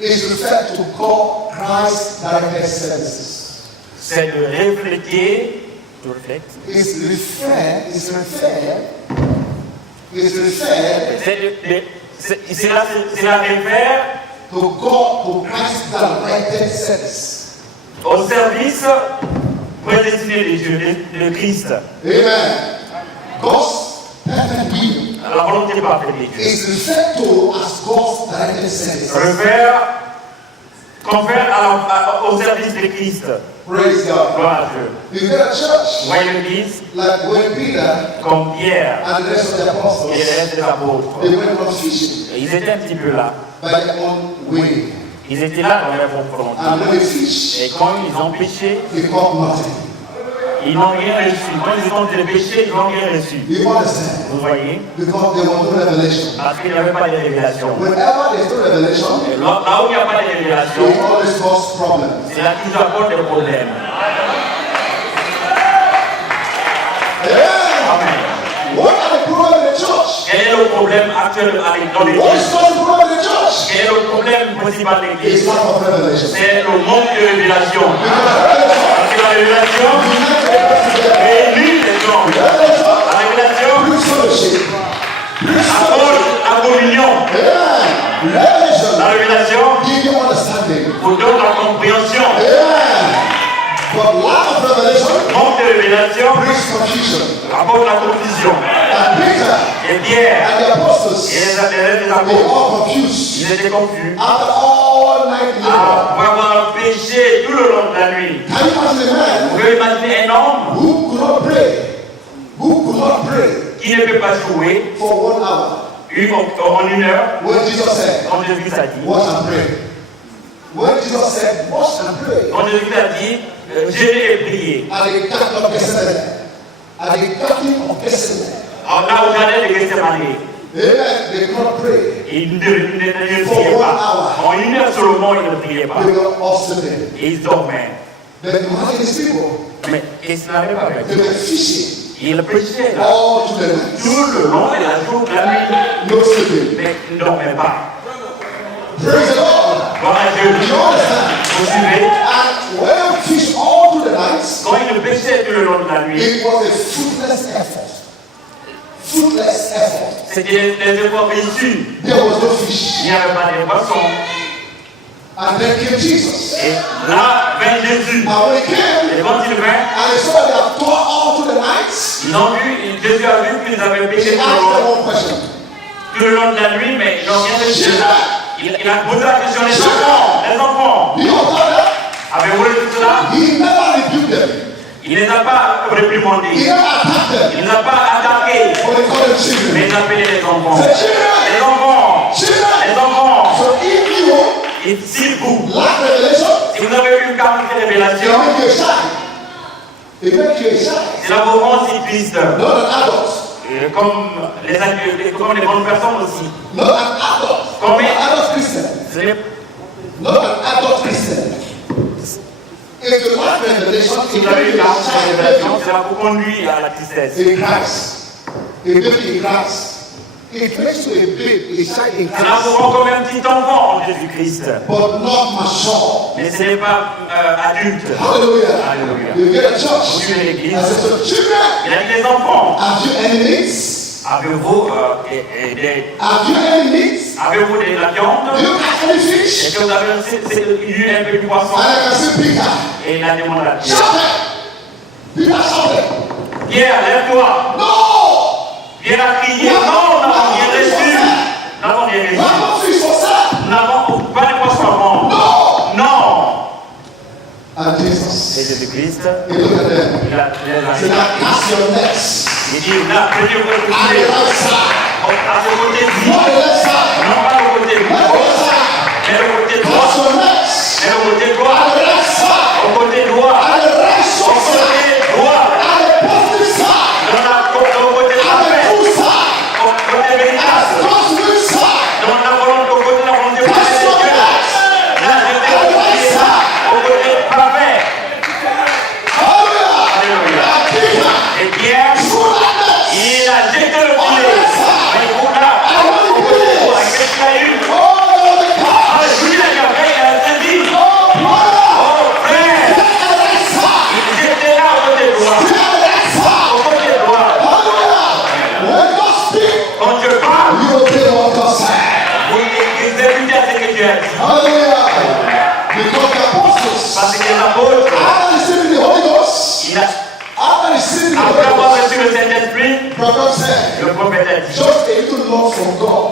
is referred to call Christ directed services. c'est de refléter. C'est la réfère To God, to Christ directed service. au service prédestiné de Dieu, de Christ. Amen. God's perfect will La volonté parfaite de Dieu. is referred to as God's directed service. Confère au service de Christ. Praise God. Gloire à Dieu. You get a church Voyez l'Église like when Peter comme Pierre and the rest of the et les apostles, restes des apôtres. they went on fishing Ils étaient un petit peu là. by their own way. Ils étaient là dans leur propre volonté. And when they fish, Et quand ils ont péché, they caught nothing. ils n'ont rien reçu. Quand ils ont tenté de pécher, ils n'ont rien reçu. You understand? Vous voyez? Because there was no revelation. Parce qu'il n'y avait pas de révélation. Whenever there's no revelation, Et là où il n'y a pas de révélation, it always causes problems. c'est là qu'ils apportent des problèmes. Yeah. Amen. What are the problems in the church? Quel est le problème actuel dans What l'Église? is causing the problem in the church? Quel est le problème principal de It's l'Église? lack of revelation. C'est le manque de révélation. Because Parce que la révélation revelation réunit les gens. La révélation brings fellowship. Brings fellowship. apporte la communion. Yeah. Revelation La révélation gives you understanding. vous donne la compréhension. Yeah. But lack of revelation Manque de révélation brings confusion. apporte la confusion. And Peter Et Pierre and the apostles, et les they apôtres, were all confused. ils étaient confus. After all night labor, Après avoir péché tout le long de la nuit. can you imagine a Vous man pouvez imaginer un homme who could not pray qui ne peut pas jouer for 1 hour? en une heure, When Jesus said, comme Jésus a dit. watch and pray. When Jesus said, watch and pray, Quand Jésus a dit, jeûner et prier. at the garden of Gethsemane, at the garden of Gethsemane, Là au jardin de Gethsemane, amen, they could not pray. ils ne priaient pas. En une heure seulement, ils ne priaient pas. They were all sleeping. Et ils dormaient. But imagine these people, Mais qu'est-ce qu'ils n'avaient pas they fait? were fishing Ils prêchaient là, all through the night. tout le long de la journée, de la nuit, No sleeping. mais ils ne dormaient pas. Praise the Lord. Gloire à Dieu. You understand? Vous suivez? And when we fish all through the night, Quand ils pêchaient tout le long de la nuit, it was a fruitless effort. Fruitless effort. c'était des efforts réussis. There was no fish. Il n'y avait pas de poissons. And then came Jesus. Et là vint Jésus. And when he came, Et quand il vint, and they saw they had toiled all through the night, ils ont vu, Jésus a vu qu'ils avaient he péché asked them one question. tout le long de la nuit, mais ils n'ont rien reçu. Il a posé la question les enfants. Do you know that? Avez-vous reçu cela? He never rebuked them. Il ne les a pas He réprimandés. never attacked them. Il ne les a pas attaqués. But he called them children. Mais il a appelé les enfants. Say, children, Les enfants. children. Les enfants. So if you Et si vous, lack revelation, si vous avez eu une carence de it révélation, make you a child. It make you a child. c'est la mouvance qui Christ. Not an adult. Comme les adultes, comme les bonnes personnes aussi. Not an adult. Not Combien? an adult Christian. Ce n'est Not an adult Christian. If you lack revelation, Si it vous avez make une you a carence de child révélation, cela vous conduit à la tristesse. in Christ. A baby in Christ. It makes you a babe, a child in Cela vous Christ. rend comme un petit enfant en Jésus-Christ. But not mature. Mais ce n'est pas adulte. Hallelujah. Alléluia. You get a Vous church. suivez I l'église. said, so children, Il a dit des enfants. have you any needs? Avez-vous Have you any needs? avez-vous de la viande? Do you catch any fish? Est-ce que vous avez eu un peu de poisson? And I can see Peter. Et il a demandé à Pierre. Shout it. Peter shouted. Pierre, lève-toi. No! Pierre a crié. Non, nous n'avons rien reçu. Nous n'avons rien We reçu. have no fish for sale. Nous n'avons pas de poisson à vendre. No! Non. And Et Jesus, Jésus-Christ, he looked at them. il a Said, now cast your nets il dit, là, prenez votre at the côté. right side. À ce côté-ci. Not the left side. Non pas le côté Not the gauche, left side. mais le côté Cast droit. your nets Mais le côté at droit. the right side. apostles, Parce que les apôtres, after receiving the Holy Ghost, il a, after receiving the après Holy avoir Ghost, reçu le Saint-Esprit, prophet said, le prophète a dit, just a little nod from God.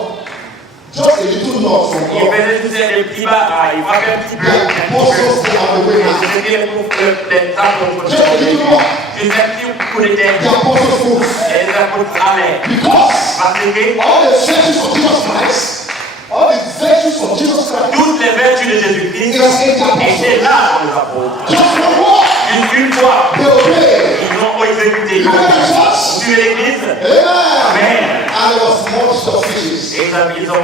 Just a little nod from il God. faisait tous ces petits bas, il frappait un petit peu. The apostles they are the way Et now. c'était pour que les apôtres Just a little nod. juste un petit coup de tête. The apostles move. Et les apôtres allaient. Because Parce que all the virtues of Jesus Christ, all the virtues of Jesus Christ, toutes les vertus de Jésus-Christ étaient là pour les apôtres. just one word, Une fois, they obey. ils ont exécuté. You go to the church. Sur l'église, Amen. And there was much of fishes. et ils ont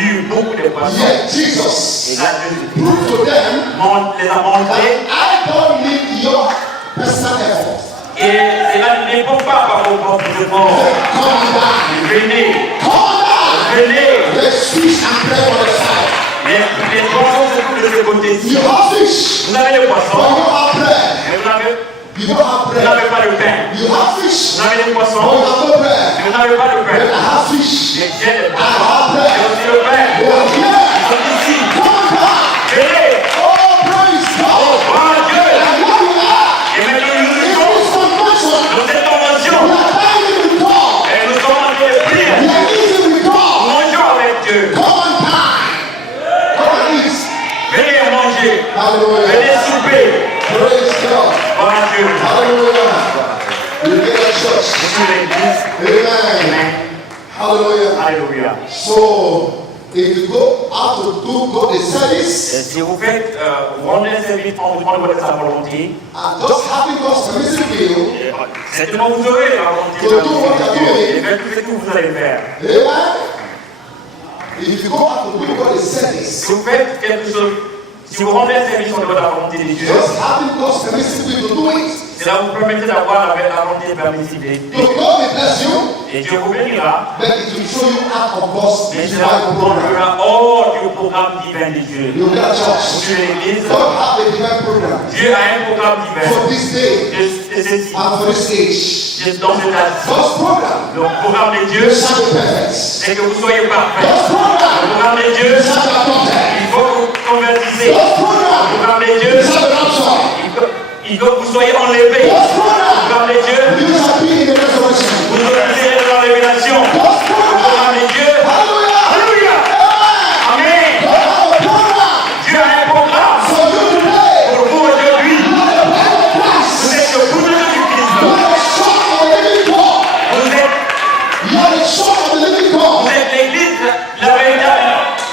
eu beaucoup de poissons. Yet Et Jesus là, Jésus proved to them les a montrés. that I don't need your personal effort. Et cela ne dépend pas par vos propres efforts. Come down. Venez, Come down. venez. Let's fish and play on the side. Les poissons se trouvent de ce côté-ci. You have fish, Vous avez les but poissons, you don't have bread. mais You don't have vous bread. n'avez pas de pain. You have fish, Vous avez les but poissons, you have no bread. mais vous n'avez pas de But pain. I have fish. Mais j'ai les I poissons, have et bread. aussi le pain. They are here. Ils sont ici. Come down. Venez. Oh, praise God. Gloire à Dieu. And here we are. Et maintenant nous In sommes this convention, dans cette convention. we are dining with God. Et nous sommes en train de prier. We are eating with God. Mangeons avec Dieu. Come on time. Come and eat. Venez manger. Hallelujah. Venez souper. Praise God. Gloire à Dieu. Hallelujah. We get a church. Sur l'église. Amen. Amen. Hallelujah. Alléluia. So, if you go out to do God a Et service, si vous faites, vous rendez un service en vous demandant de sa volonté, and just having God's permissive will, certainement vous aurez la volonté de Dieu et faites tout ce que vous allez faire. amen. If you go out to do God a service, Si vous faites quelque chose, si vous rendez un service en dehors de la volonté de Dieu, just having God's permissive will to do it, cela vous permettra d'avoir la volonté permissive de to Dieu. God will bless you, Et Dieu vous bénira, but it will show you out of God's mais cela divine vous program. montrera hors du programme divin de Dieu. You get a church. Sur l'église, God have a divine program Dieu a un programme divin for this day de ceci, and for this age. dans cet âge. God's program Le programme de Dieu, shall be perfect. c'est que vous soyez parfaits. God's Le program programme de Dieu, shall be adopted. il faut que vous convertissez. God's Le program programme de Dieu, shall be raptured. il faut que vous soyez enlevés. God's Le program programme de Dieu, you shall be in the resurrection. vous obéirez dans la révélation. Le God's program, programme de Dieu, hallelujah, alléluia, amen. God have a program Dieu a un programme for you today. pour vous aujourd'hui. You are the bride of Christ. Vous êtes le bout de Jésus-Christ. You are the son of the living God. Vous êtes, You are the son of the living vous God. êtes l'église,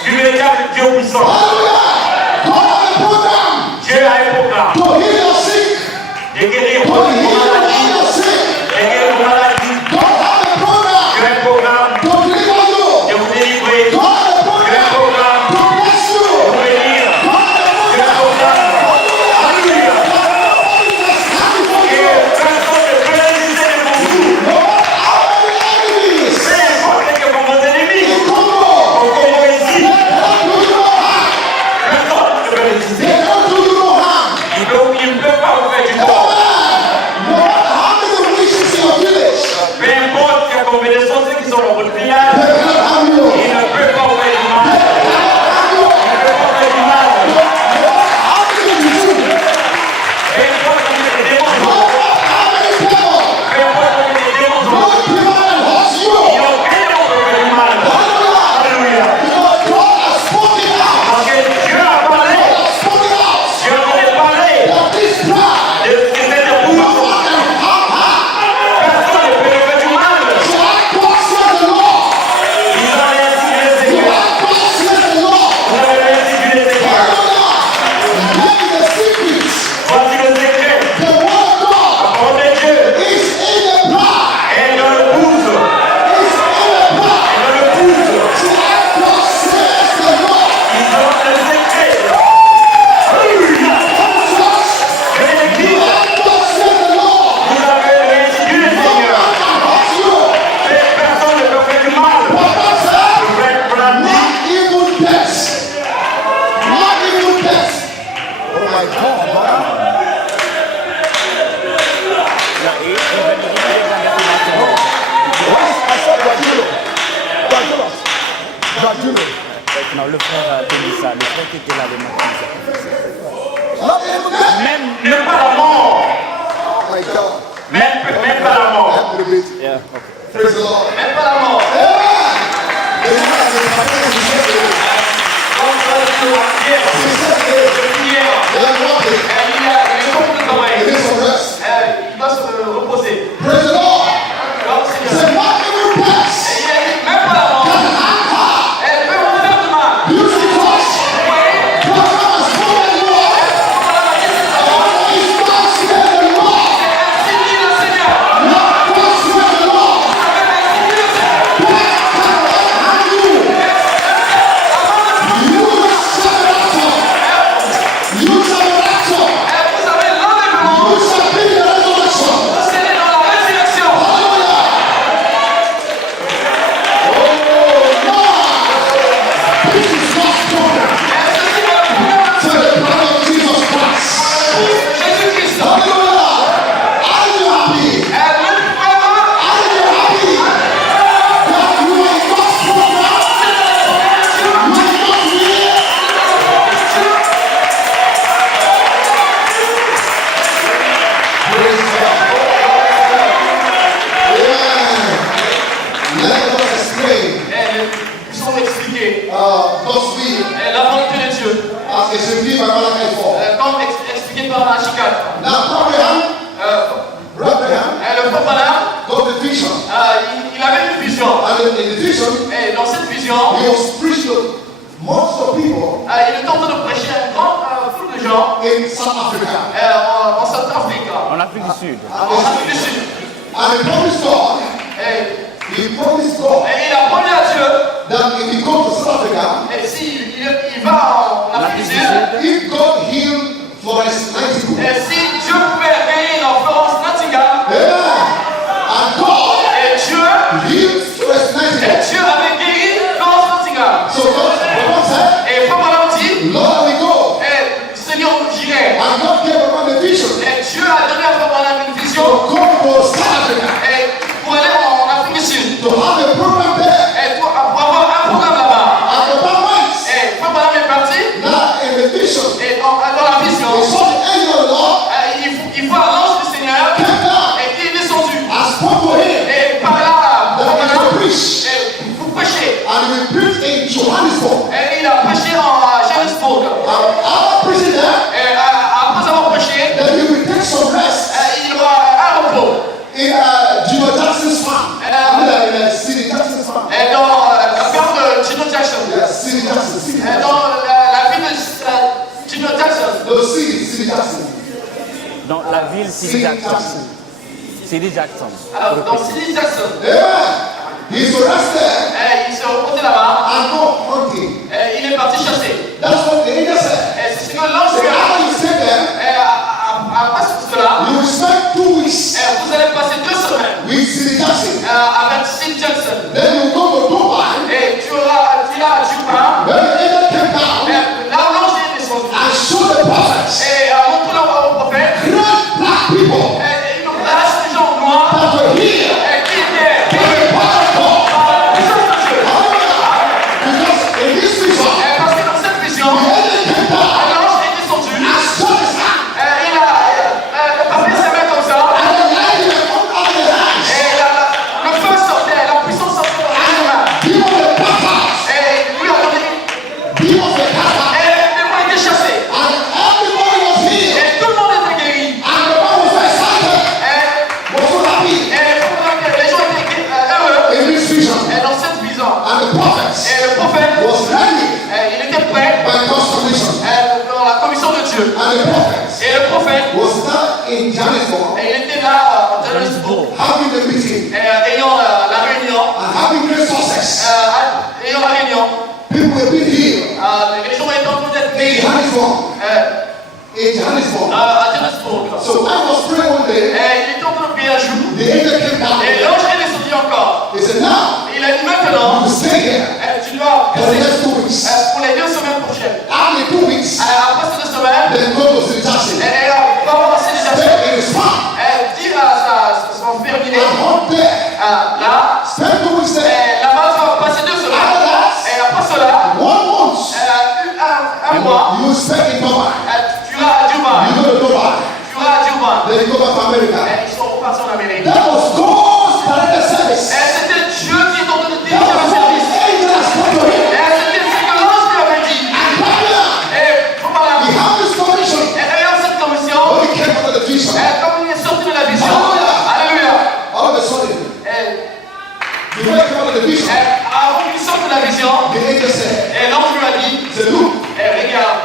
du véritable Dieu puissant. Hallelujah. God have a program Dieu a un programme to heal your sick, de guérir to vos heal maladies, your sick. de guérir vos maladies. God have a program Dieu a un programme to deliver you. de vous délivrer. God have a Dieu a un program programme to bless de vous you. bénir. God have a Dieu a un program. programme. Alléluia. Et personne ne peut résister devant vous. No matter how many enemies Peu importe que vos ennemis, in Congo, au Congo ici, they cannot do you no harm. personne ne peut résister. They cannot do you no harm. Il ne peut pas vous faire du tort. No matter how many wishes in your village, Peu importe quelle combinaison ceux qui sont dans votre they village, cannot harm you. il ne peut pas vous faire du mal. Il ne peut pas vous faire du mal. How many you? Peu importe combien de démons, No matter how many people, peu importe combien de démons, no people can hurt you. il n'y a aucun démon qui peut faire du mal. Alléluia. Because God has spoken out. Parce que Dieu a parlé, God has spoken out Dieu a parlé that this bride de cette épouse. no one can harm her. Personne ne peut lui faire du mal. So I God said the Lord. Ils ont réussi du So Seigneur. I God said the Lord. Vous avez réussi du Seigneur. Hallelujah. Here is the secret. Voici le secret. The word of God La parole de Dieu is in the bride. est dans le pouce. Is in the bride. Est dans le pouce. So I God says the Lord. Ils ont le secret. Alléluia. Et l'église, I God said the Lord. vous avez réussi du Seigneur. I can hurt you. Personne ne peut faire du mal. But God said, Le frère Branham dit, not even death. Not even death. Oh my God, man. Non, le frère a donné ça, le frère qui était là le matin. Not even death. Même pas la mort. Oh my God. Même pas la mort. Help me repeat. Yeah. Praise the Lord. Même pas la mort. It is for rest. Il doit se reposer. Praise the Lord. Alors, Seigneur. Say, not even death. Il a dit même pas la mort. Elle peut vous faire du mal. You see Christ. Oui. God has spoken the Lord. God is spoken the Lord. Ainsi dit le Seigneur. Not God spoken the Lord. Death cannot hang you. You shall be raptured. You shall be raptured. Vous avez l'enlèvement. You shall be the resurrection. Vous serez dans la résurrection. Hallelujah. Oh, Lord. This is God's program. Ceci va le pouvoir To the blood of Jesus Christ. de Jésus-Christ. Hallelujah. Are you happy? Êtes-vous heureux? Are you happy that you are in God's program? You are not here. Praise God. Yeah. Let us explain Ils sont expliqués. God's will La volonté de Dieu. as explained by Malachi 4. Comme expliqué par la chicane. Now, Abraham Le frère Balaam, got the vision, il avait une vision. and in the vision, Et dans cette vision, he was preached to most of people il est en train de prêcher à une grande foule de gens in South Africa. en Centrafrique, En Afrique du Sud. en Afrique du Sud. And he promised God, Et he il a promis à Dieu, that if he goes to South Africa, et s'il va en Afrique du Sud, if God healed Florence Nightingale, et si Dieu pouvait guérir en Florence Nightingale, and God et healed Florence Nightingale. Dieu avait guéri Florence Nightingale. So God said, Et frère Balaam dit, Lord, we go. Seigneur, j'irai. And God gave Abraham the vision Et Dieu a donné à frère Balaam une to vision go to South Africa, pour aller en Afrique du Sud. to have a program there. Et pour avoir un programme là-bas. And Abraham went. Et frère Balaam est parti. Now in the vision, Et dans la vision, he saw the angel of the Lord il voit l'ange du Seigneur came down et qui est descendu. and spoke to him Et par là, that he should preach. et vous prêchez. And he preached in Johannesburg. Et il a prêché en Johannesburg. And after preaching there, Et après avoir prêché, then he will take some rest il aura un repos. in Gino Jackson's farm. In Sidney Jackson's farm. Et dans la ferme de Gino Jackson. Yes, Sidney Jackson. Et dans la ville de Gino Jackson. No, Sidney Jackson. Dans la ville Sidney Jackson. Sidney Jackson. Alors, dans Sidney Jackson. Yeah. He's arrested Et il s'est reposé là-bas. and go hunting. Et il est parti chasser. That's what the angel said. Et c'est ce que l'ange So lui a after you stay there, Et après cela, you will spend 2 weeks vous allez passer 2 semaines with Sidney Jackson. avec Sid Jackson. Then you go to Dubai. Et tu iras à Dubaï. Then the angel came down Là où l'ange est descendu. and showed the prophets, Et montré au prophète. great black people Et une race de gens noirs. that were here Et qui étaient for the power of God. par la puissance de Dieu. Because in this vision, Et parce que dans cette vision, the angel came down l'ange est descendu. and showed his hand. Il a fait ses mains comme ça. And the lightning went out of his hands. Et le feu sortait, la puissance sortait dans les mains. He was the baptized. Et lui a donné. He was the baptized. Et les démons étaient chassés. And everybody was healed. Et tout le monde était guéri. And the man was excited. Was so happy Et les gens étaient heureux. in this vision. Et dans cette vision, And the prophets et le prophète, was ready il était prêt by God's commission. dans la commission de Dieu. And the prophets Et le prophète, was now in Johannesburg il était là en Johannesburg, having the meeting ayant la réunion, and having great success. ayant la réunion. People were being healed Les gens étaient en train d'être in guéris Johannesburg. In Johannesburg. à Johannesburg. So I was praying one day. Et il était en train de prier un jour. The angel came down. Et l'ange est descendu encore. He said, now Il a dit maintenant, you stay here tu dois for the rester next 2 weeks. pour les 2 semaines prochaines. After 2 weeks, Après ces 2 semaines, then go to Sidney Jackson. et on va voir si déjà Stay in his farm dire à son fermier, and hunt there. là, Spend 2 weeks there. là-bas tu vas passer 2 semaines. Et après cela, 1 month un mois, you spend in Dubai. tu vas à Dubaï. You go to Dubai. Tu vas à Dubaï. Then you go back to America. Et ils sont repartis en Amérique. That was God's directed service. Et c'était Dieu qui est en train de That diriger le was what the service. angel has come to him. Et c'était ce que l'ange lui avait dit. And Daniel, Et voilà. he had this commission. Et ayant cette commission, When he came out of the vision, et comme il est sorti de la vision, Alléluia. alléluia. all of a sudden, Et before he came out of the vision, avant qu'il sorte de la vision, the angel said, et l'ange lui a dit, look, regarde,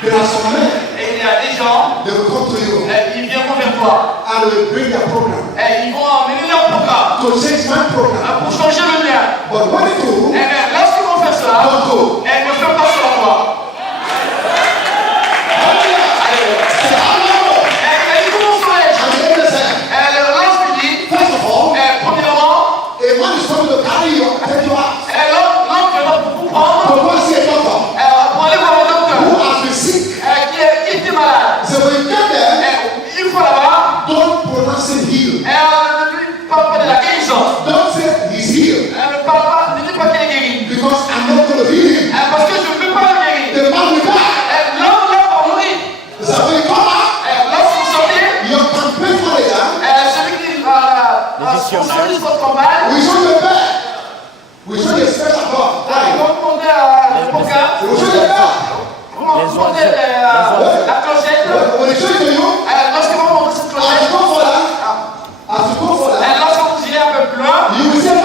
there are some men, et il y a des gens, they will come to you ils viendront vers toi, and will bring their program et ils vont emmener leur programme to change my program. pour changer le mien. But when they do, Et lorsqu'ils vont faire cela, don't go. ne fais pas selon moi. Say, hallelujah. Et ils vont faire. And the angel said, Et l'ange lui dit, first of all, premièrement, a man is coming to carry you and take you out. l'homme qui va vous prendre But go and see a doctor pour aller voir le docteur who has been sick. qui était malade. So when you get there, Une fois là-bas, don't pronounce him healed. ne lui parle pas de la guérison. Don't say he's healed. Ne parle pas, ne dis pas qu'il est guéri. Because I'm not going to heal him. Parce que je ne veux pas le guérir. The man will die. L'homme là va mourir. So when you come out, Lorsqu'il sortit, your campaign manager celui qui sponsorise votre campagne, will show you a bed. We show you a special God. ils vont demander à l'avocat, We will show you a bed. ils vont demander la clochette. When they show it to you, Lorsqu'ils vont montrer cette as clochette, you go for that, as you go for that, lorsque vous irez un peu plus loin, you will see a man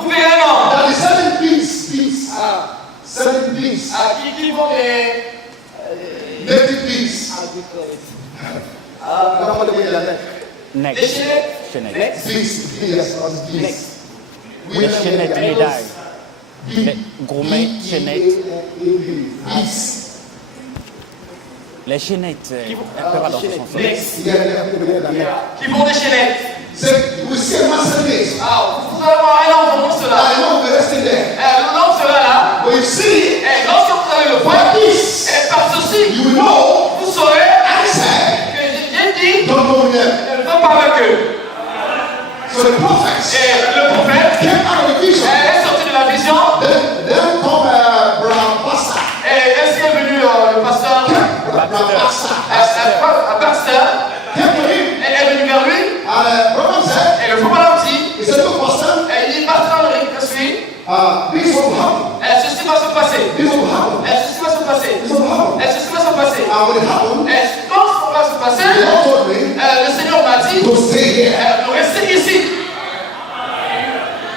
vous verrez un homme that is selling beans, selling beans, qui vend des native beans. Next. chaînettes. Chaînette. Beans, yes, on beans. Les chaînettes médailles. Les gourmets, chaînettes. Beans. Les chaînettes. Un peu pas dans ce sens. Qui vont des chaînettes. Say, we see a man selling it. Vous allez voir un homme vendant cela. I know the rest in there. L'homme sera là. When you see it, Et lorsque vous allez le by voir, this, et par ceci, you will know vous saurez I said, que j'ai dit, don't go in there. ne va pas avec eux. So the prophets Et le prophète came out of the vision. est sorti de la vision. Then come Brother Pastor. Et ainsi est venu le pasteur, Brother Pastor pasteur, came to him. et est venu vers lui. And Brother said, Et le frère dit, he said, look, Pastor, et il partage avec lui. this will happen. Et ceci va se passer. This will happen. Et ceci va se passer. This will happen. Et ceci va se passer. And when it happened, Et quand ça va se the passer, Lord told me le Seigneur m'a dit to stay here. de rester ici.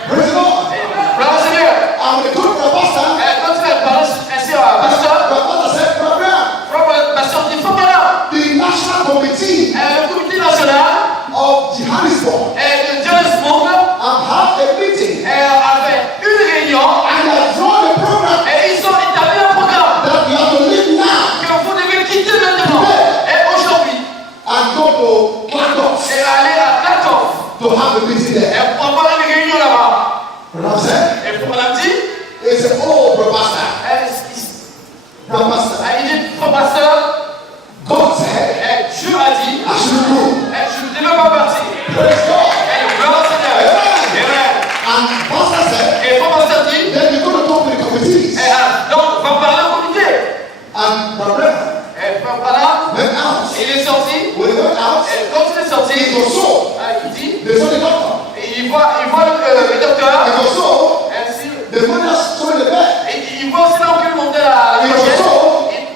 Praise the Lord. Bravo Seigneur. And when they told Brother Pastor, Quand tu vas parler ainsi à pasteur, Brother Pastor said, Brother, pasteur dit, faut là. the National Committee Le comité national of Johannesburg de Johannesburg have a meeting avait une réunion and they draw the program et ils ont établi un programme that you have to leave now que vous devez quitter maintenant et aujourd'hui and go to Clarkdorf et aller à Clarkdorf to have a meeting there. et pour avoir une réunion là-bas. Brother said, Et pour l'a dit, he said, oh, Brother Pastor, Brother Pastor, il dit, frère pasteur, God said, Dieu a dit, I should go. je ne devais pas partir. Praise God. Et gloire au Seigneur. Amen. And Pastor said, Et frère pasteur dit, then you're going to talk to the committees. donc on va parler au comité. And Brother Et frère Branham, went out. il est sorti. When he went out, Et quand il est sorti, it was so. il dit, They saw the doctor. il voit le docteur. It was so. Ainsi, The mother saw the bed. il voit aussi l'homme qui montait la clochette.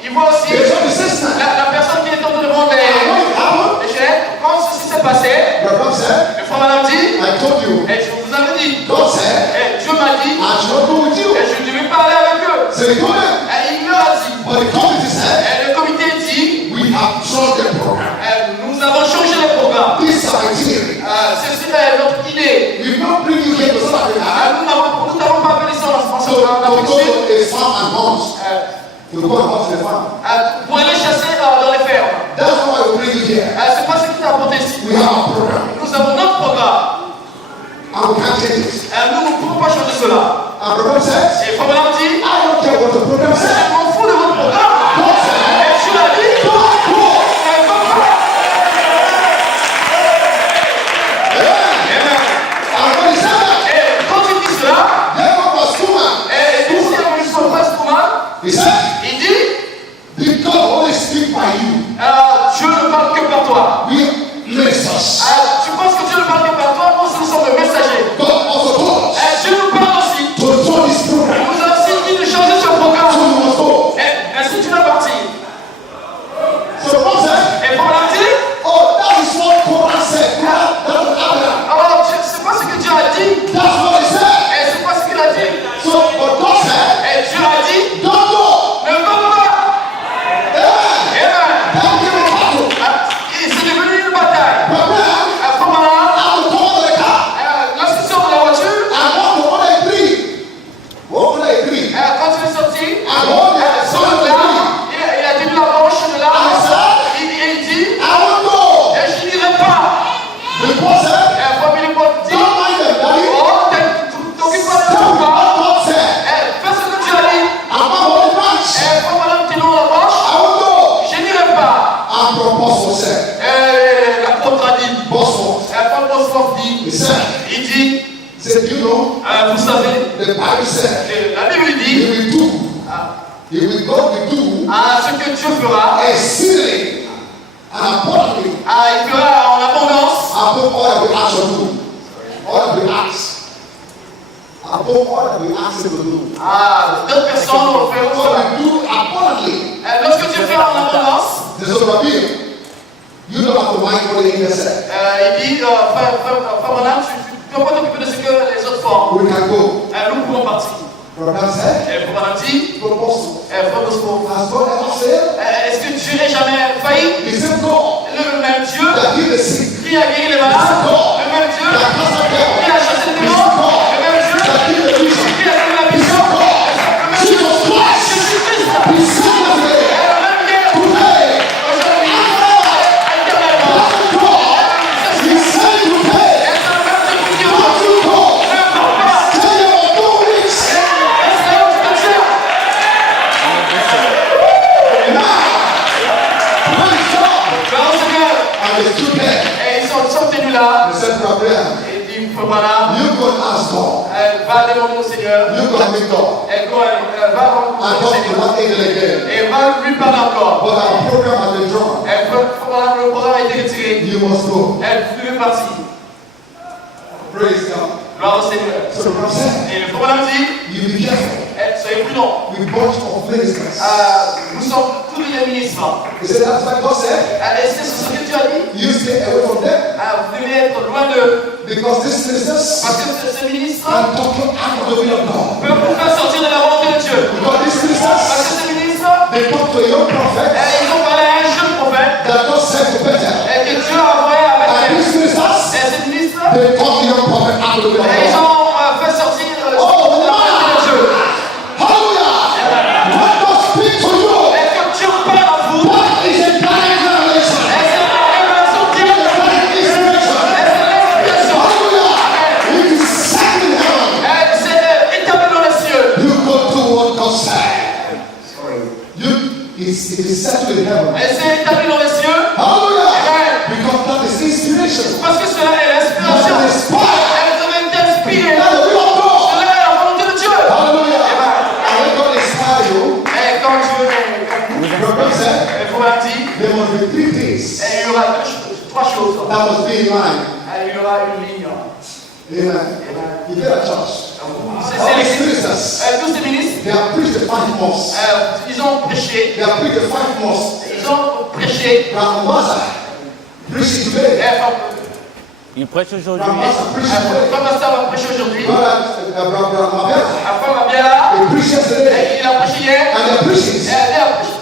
Il voit aussi They saw the sister. la personne qui est en train de monter And when it happened, les chaînettes. Quand ceci s'est passé, Brother said, le frère Branham dit, I told you. et je vous avais dit, God said, et Dieu m'a dit, I should not go with you. et je ne devais pas aller avec eux. So they told him. Et il leur a dit, But the committee said, et le comité dit, we have changed the program. nous avons changé le programme. This is our theory. Ceci est notre idée. We will not bring you here to South Africa Nous n'avons pas appelé ça en to go Afrique. to a farm and hunt. To go and hunt the farm. Pour aller chasser dans les fermes. That's why we bring you here. C'est pas ce qui t'a apporté ici. We have a program. Nous avons notre programme. And we can't change it. Nous ne pouvons pas changer cela. And Brother says, Et Frère Branham dit, I don't care what the program je says. m'en fous de votre programme. God said, Et tu l'as dit, don't go. et va pas. And when he said that, Et quand il dit cela, then what was Kuma? et ici, on lui son prince Kouma, He said, il dit, did God only speak by you? toi. We are ministers. Tu penses que Dieu ne parle que par toi? Nous sommes des messagers. God also told us Dieu nous parle aussi. to join this program. Il nous a aussi dit de changer ce So programme. you must go. Ainsi tu dois partir. So what said? Et pour la dire, Oh, that is what Quran said. That was Abraham. alors c'est pas ce que Dieu a dit. That's what he said. Et c'est pas ce qu'il a dit. So, but God said, Et Dieu a dit, don't go. ne va pas. Amen. Amen. Don't give it battle. C'est devenu une bataille. But then, Comme maintenant, I will come to the car. lorsqu'il sort de la voiture, I want to only agree. What will I agree? quand il est sorti, I want to de là, il a tenu la manche de là, il dit, I won't go. je n'irai pas. The boss said, Et premier le dit, don't mind them, daddy. oh, t'occupe pas de Tell me toi. what God said. Fais ce que tu as dit. I'm not holding branch. Comme madame tenant la manche, I won't go. je n'irai pas. I'm from Boston said. La contradit. Boston. Paul Bosworth dit, He said, il dit, you know, vous savez, the Bible said, la Bible he dit, will do. He will God will do ce que Dieu fera, exceedingly and abundantly il fera en abondance. above all that we ask or do. All that we ask. Above all that we ask him to do. D'autres personnes vont faire God cela. will do abundantly. Lorsque Dieu fera en abondance, This is what I mean. You don't have to mind what the angel said. il dit, frère Madame, tu ne dois pas t'occuper de ce que les autres font. We can go. Nous pouvons partir. Brother said, Et frère Madame dit, go to Boston. frère Bosworth, Has God ever said? est-ce que Dieu n'est jamais failli? He said, God Le même Dieu that healed the sick. qui a guéri les malades, le même Dieu That cast out devils. qui a chassé les démons, le même Dieu That healed the vision. qui a donné la He vision, said, God. Jesus Christ. Jésus-Christ, He said that way. le même hier, Today. aujourd'hui, éternellement. God. He said today. C'est le même Dieu qui dit, Don't you go. ne pars pas. Tell you about doing this. Est-ce que tu peux dire? Praise God. Gloire au Seigneur. And they stood there. Et ils sont tenus là. They said, Abraham, Et il dit, frère Madame, you go and ask God. va demander au Seigneur. You go and meet God. Et va And rencontrer au talk to Seigneur. that angel again. Et va lui parler encore. But our program has been drawn. Et frère Madame, le programme a été retiré. You must go. Elle fut partie. Praise God. Gloire au Seigneur. So God said, Et le frère Madame dit, you be careful. soyez prudents. We bunch of ministers. Nous sommes tous les ministres. He said, that's what God said. Est-ce que c'est ce que Dieu a dit? You stay away from them. Vous devez être loin d'eux. Because these ministers Parce que ce ministre can talk you out of the will of God. peut vous faire sortir de la volonté de Dieu. Because these Parce ministers, que ce ministre, they talk to a young prophet ils ont parlé à un jeune prophète that God sent to Bethel. et que Dieu a envoyé avec And elle. these ministers, Et ce ministre, they talk the young prophet out of the will of ils God. ont fait sortir de la volonté de Dieu. Hallelujah! When God speaks to you, Est-ce que Dieu parle à vous? that is a direct revelation. Est-ce que la révélation directe? A direct inspiration. Est-ce que l'explication? Hallelujah! It is set in heaven. C'est établi dans les cieux. You go do what God said. It is settled in heaven. Et c'est établi dans les cieux. Hallelujah! Because that is inspiration. Parce que cela est l'inspiration. That is inspired. Elle devait être inspirée. That's the will of God. Cela est la volonté de Dieu. Hallelujah! And when God inspires you, Et quand Dieu God said, vous l'a dit, there must be three things il y aura trois choses. that must be in line. Il y aura une ligne. Amen. You get a church. C'est All les these ministers, tous ces ministres, they have preached the 5 months. ils ont prêché. They have preached the 5 months. Ils ont prêché. Grandmaster preaching today. Il prêche aujourd'hui. Grandmaster preaching today. Comme ça va prêcher aujourd'hui. Grandmaster, Après, on va bien là. they preached yesterday. Il a prêché hier. And they're preaching.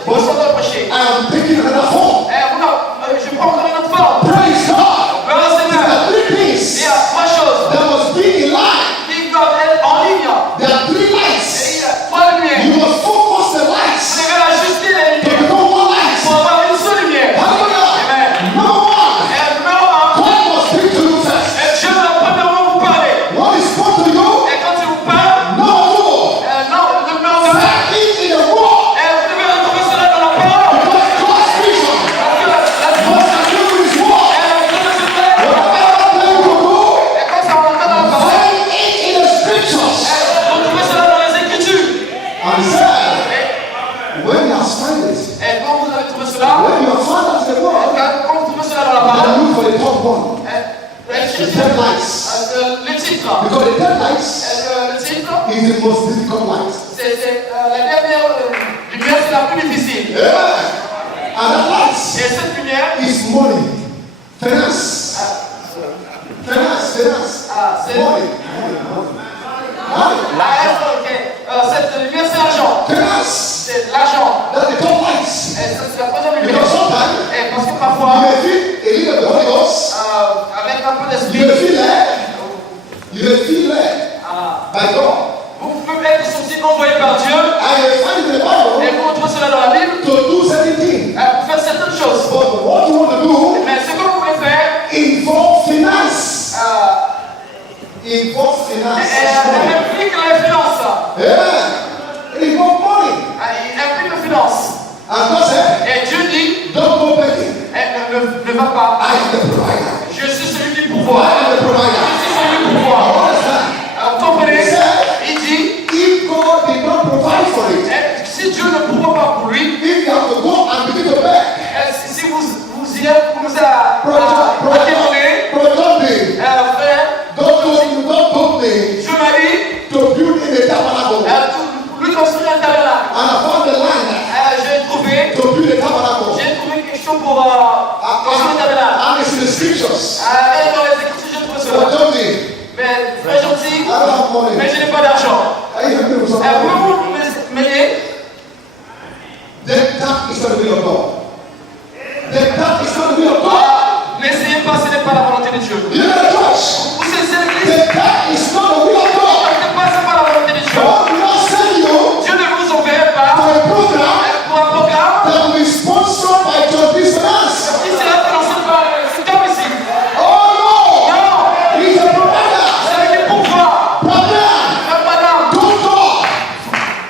Nous sommes en prêcher. I am taking another form. Je prends encore une autre forme. Praise God. Gloire au There Seigneur. are three Il things y a trois choses. that must be in line. Qui doivent être en ligne. There are three Et lights. il y a trois lumières. You must focus the Vous lights devez ajuster les to lumières become one light. pour avoir une seule lumière. Hallelujah. Amen. Number one, Et numéro un, God must speak to you first. Dieu va premièrement vous parler. What is spoke to you? Et quand il vous parle, Number two, non, le numéro deux, set it in the word. vous devez upon the 10 lights. Le titre. Because the 10 lights Le titre, is the most difficult light. c'est la dernière lumière, c'est la plus difficile. Yeah. And that light Et cette lumière, is money. Finance. Finance. c'est Money. cette lumière, c'est l'argent. Finance. C'est l'argent. That's the top lights. Et c'est la première lumière. Because sometimes Et parce que you parfois, may feel a little of the Holy Ghost. avec un peu You may d'esprit, feel led. You may feel led by God. vous pouvez être aussi envoyé par Dieu. And you find in the Et Bible vous retrouvez cela dans la Bible to do certain things. pour faire certaines choses. But what you want to do Mais ce que vous voulez faire, involves finance. Involves finance. implique les finances. Yeah. It involves money. Il implique les finances. And God said, Et Dieu dit, don't go begging. ne va pas. I am the provider. Je suis celui qui I pourvoit. am the provider. Je suis celui qui pourvoit. Understand? Vous comprenez? Il dit, If God did not provide for it, si Dieu ne pourvoit pas pour lui, if you have to go and begin to beg, si vous irez commencer à demander, frère, don't put me je m'as dit, to build in the tabernacle. lui construire un tabernacle. And I found the land J'ai trouvé to build the tabernacle. quelque chose pour construire un tabernacle. And it's in the scriptures. Et dans les Écritures, j'ai trouvé So cela. tell me, Mais très gentil, I don't have money. mais je n'ai pas d'argent. Are you helping me with something? Pouvez-vous m'aider? Then that is not the will of God. Then that is not the will of God. N'essayez pas, ce n'est pas la volonté de Dieu. You know the church. Vous êtes l'église, Then that is not the will of God. ce n'est pas la volonté de Dieu. God will not send you Dieu ne vous enverra pas for a program pour un programme that will be sponsored by John B. Finance. qui sera financé par cet homme ici. Oh no! Non, He's a provider. c'est avec des pouvoirs. Brother, Madame, don't talk.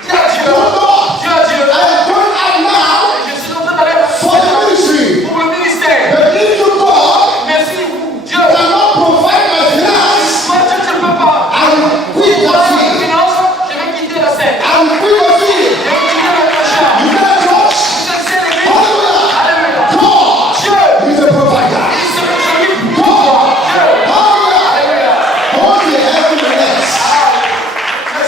Dieu à Dieu. Don't talk. Dieu à Dieu. I am going out now Je suis en train d'aller for the ministry. pour le ministère. But if you God Mais si vous, Dieu, cannot provide my finance, moi Dieu, tu ne peux pas. I will quit the Moi, je field. finance, je vais quitter la scène. I will quit the field. Je vais quitter le prochain. You get a church? Vous êtes c'est l'église. Hallelujah. Alléluia. God Dieu, is a provider. il se fait pour moi. Dieu, Hallelujah. alléluia. Hold the heaven and earth.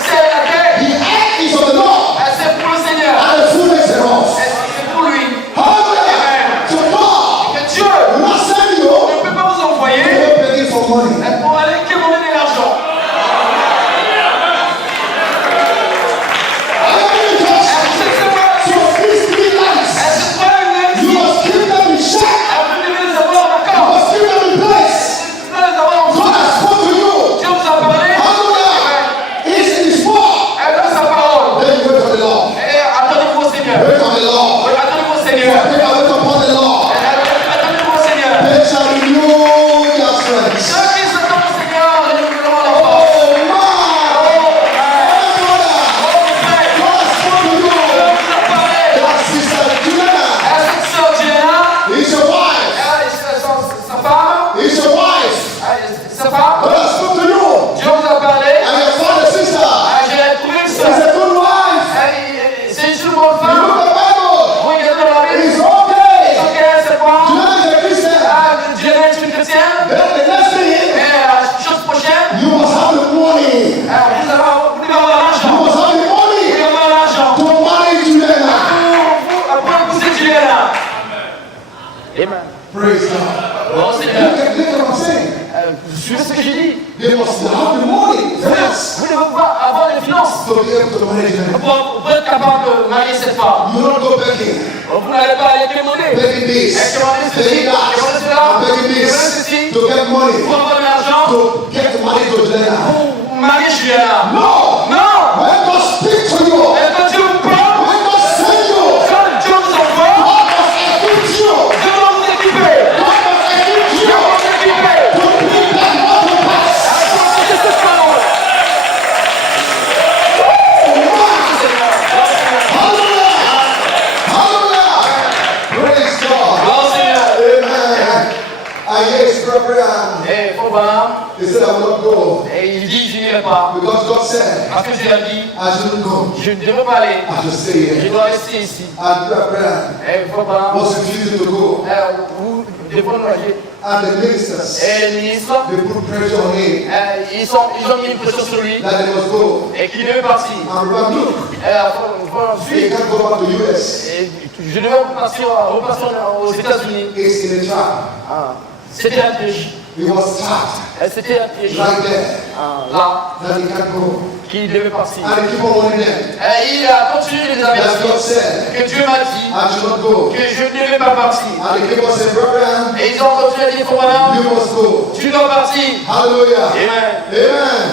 C'est la terre. The earth is of the Lord C'est pour le Seigneur. and the fullness thereof. C'est pour lui. Hallelujah. So God Que Dieu will not send you ne peut pas vous envoyer to go begging for money. pour aller quémander de l'argent. Hallelujah, church. C'est So these three lights, pas une you église. must keep them in check. Vous devez les avoir en You accord. must keep them in place. Vous devez les avoir en God has spoken to you. Dieu vous a parlé. Hallelujah. It's in His word. Elle donne sa parole. Then you wait for the Lord. Et attendez-vous au Seigneur. Wait on the Lord. Attendez-vous au Seigneur. Take a wait upon the Lord. Attendez-vous au Seigneur. They shall renew their strength. Ceux qui s'attendent au Seigneur, ils nous donneront la Oh force. man! Oh brother! Frère, God has spoken to Dieu you. vous a parlé. That sister Juliana Cette sœur Diana, is your wife. sa femme, Is your wife. sa femme, God has spoken to you. Dieu vous a parlé. And your father sister J'ai trouvé une is sœur. a good wife. C'est une bonne You femme. look at the Bible. Vous regardez dans la Bible. It's okay. Ok, c'est quoi? Juliana is a Christian. Diana est une chrétienne. Then the next thing, Mais la chose prochaine, you must have the money. vous devez avoir You l'argent. must have the Vous money devez avoir l'argent. to marry Juliana. Pour épouser Diana. Amen. Praise God. Bon Seigneur, Look at what I'm saying. suivez ce que j'ai dit. They must have the money first Vous devez avoir les finances to be able to marry Juliana. pour être capable de marier cette femme. You don't go begging. Vous n'allez pas aller quémander. Begging this, begging that, and begging this to get money, Pour avoir de l'argent, to get married to Juliana. pour marier Juliana. No! Non! When God speaks to you, Et quand Dieu vous parle, when God sends you, quand Dieu vous envoie, God must equip you. Dieu va vous équiper. God must equip Dieu you va vous équiper. to bring that word to pass. C'est cette parole. Hallelujah! Hallelujah! Praise God. Bon Seigneur. Amen. I yes, Brother Brian. Et faut voir. He said, I will not go. Et il dit, je n'irai pas. Because God said, Parce que Dieu a dit, I shouldn't go. je ne devrais pas aller. I should stay Je here. dois rester ici. And Abraham Et il faut pas. was refusing to go. Vous devez engager. And the ministers, Et le ministre, they put pressure on him ils ont mis une pression sur lui. that he must go. Et qu'il devait partir. And Abraham, look, Il faut he ensuite. can't go back to US. Et je devais repartir aux États-Unis. It's in a trap. C'était un piège. He was trapped C'était un piège. right there. Là, That he can't go. qu'il devait partir. And he keep on warning them. Et il a continué de les That God avertir said, que Dieu m'a dit I should not go. que je ne devais pas partir. And he keep on saying, Abraham, Et ils ont continué à dire, Abraham, you must go. tu dois partir. Hallelujah. Amen. Amen.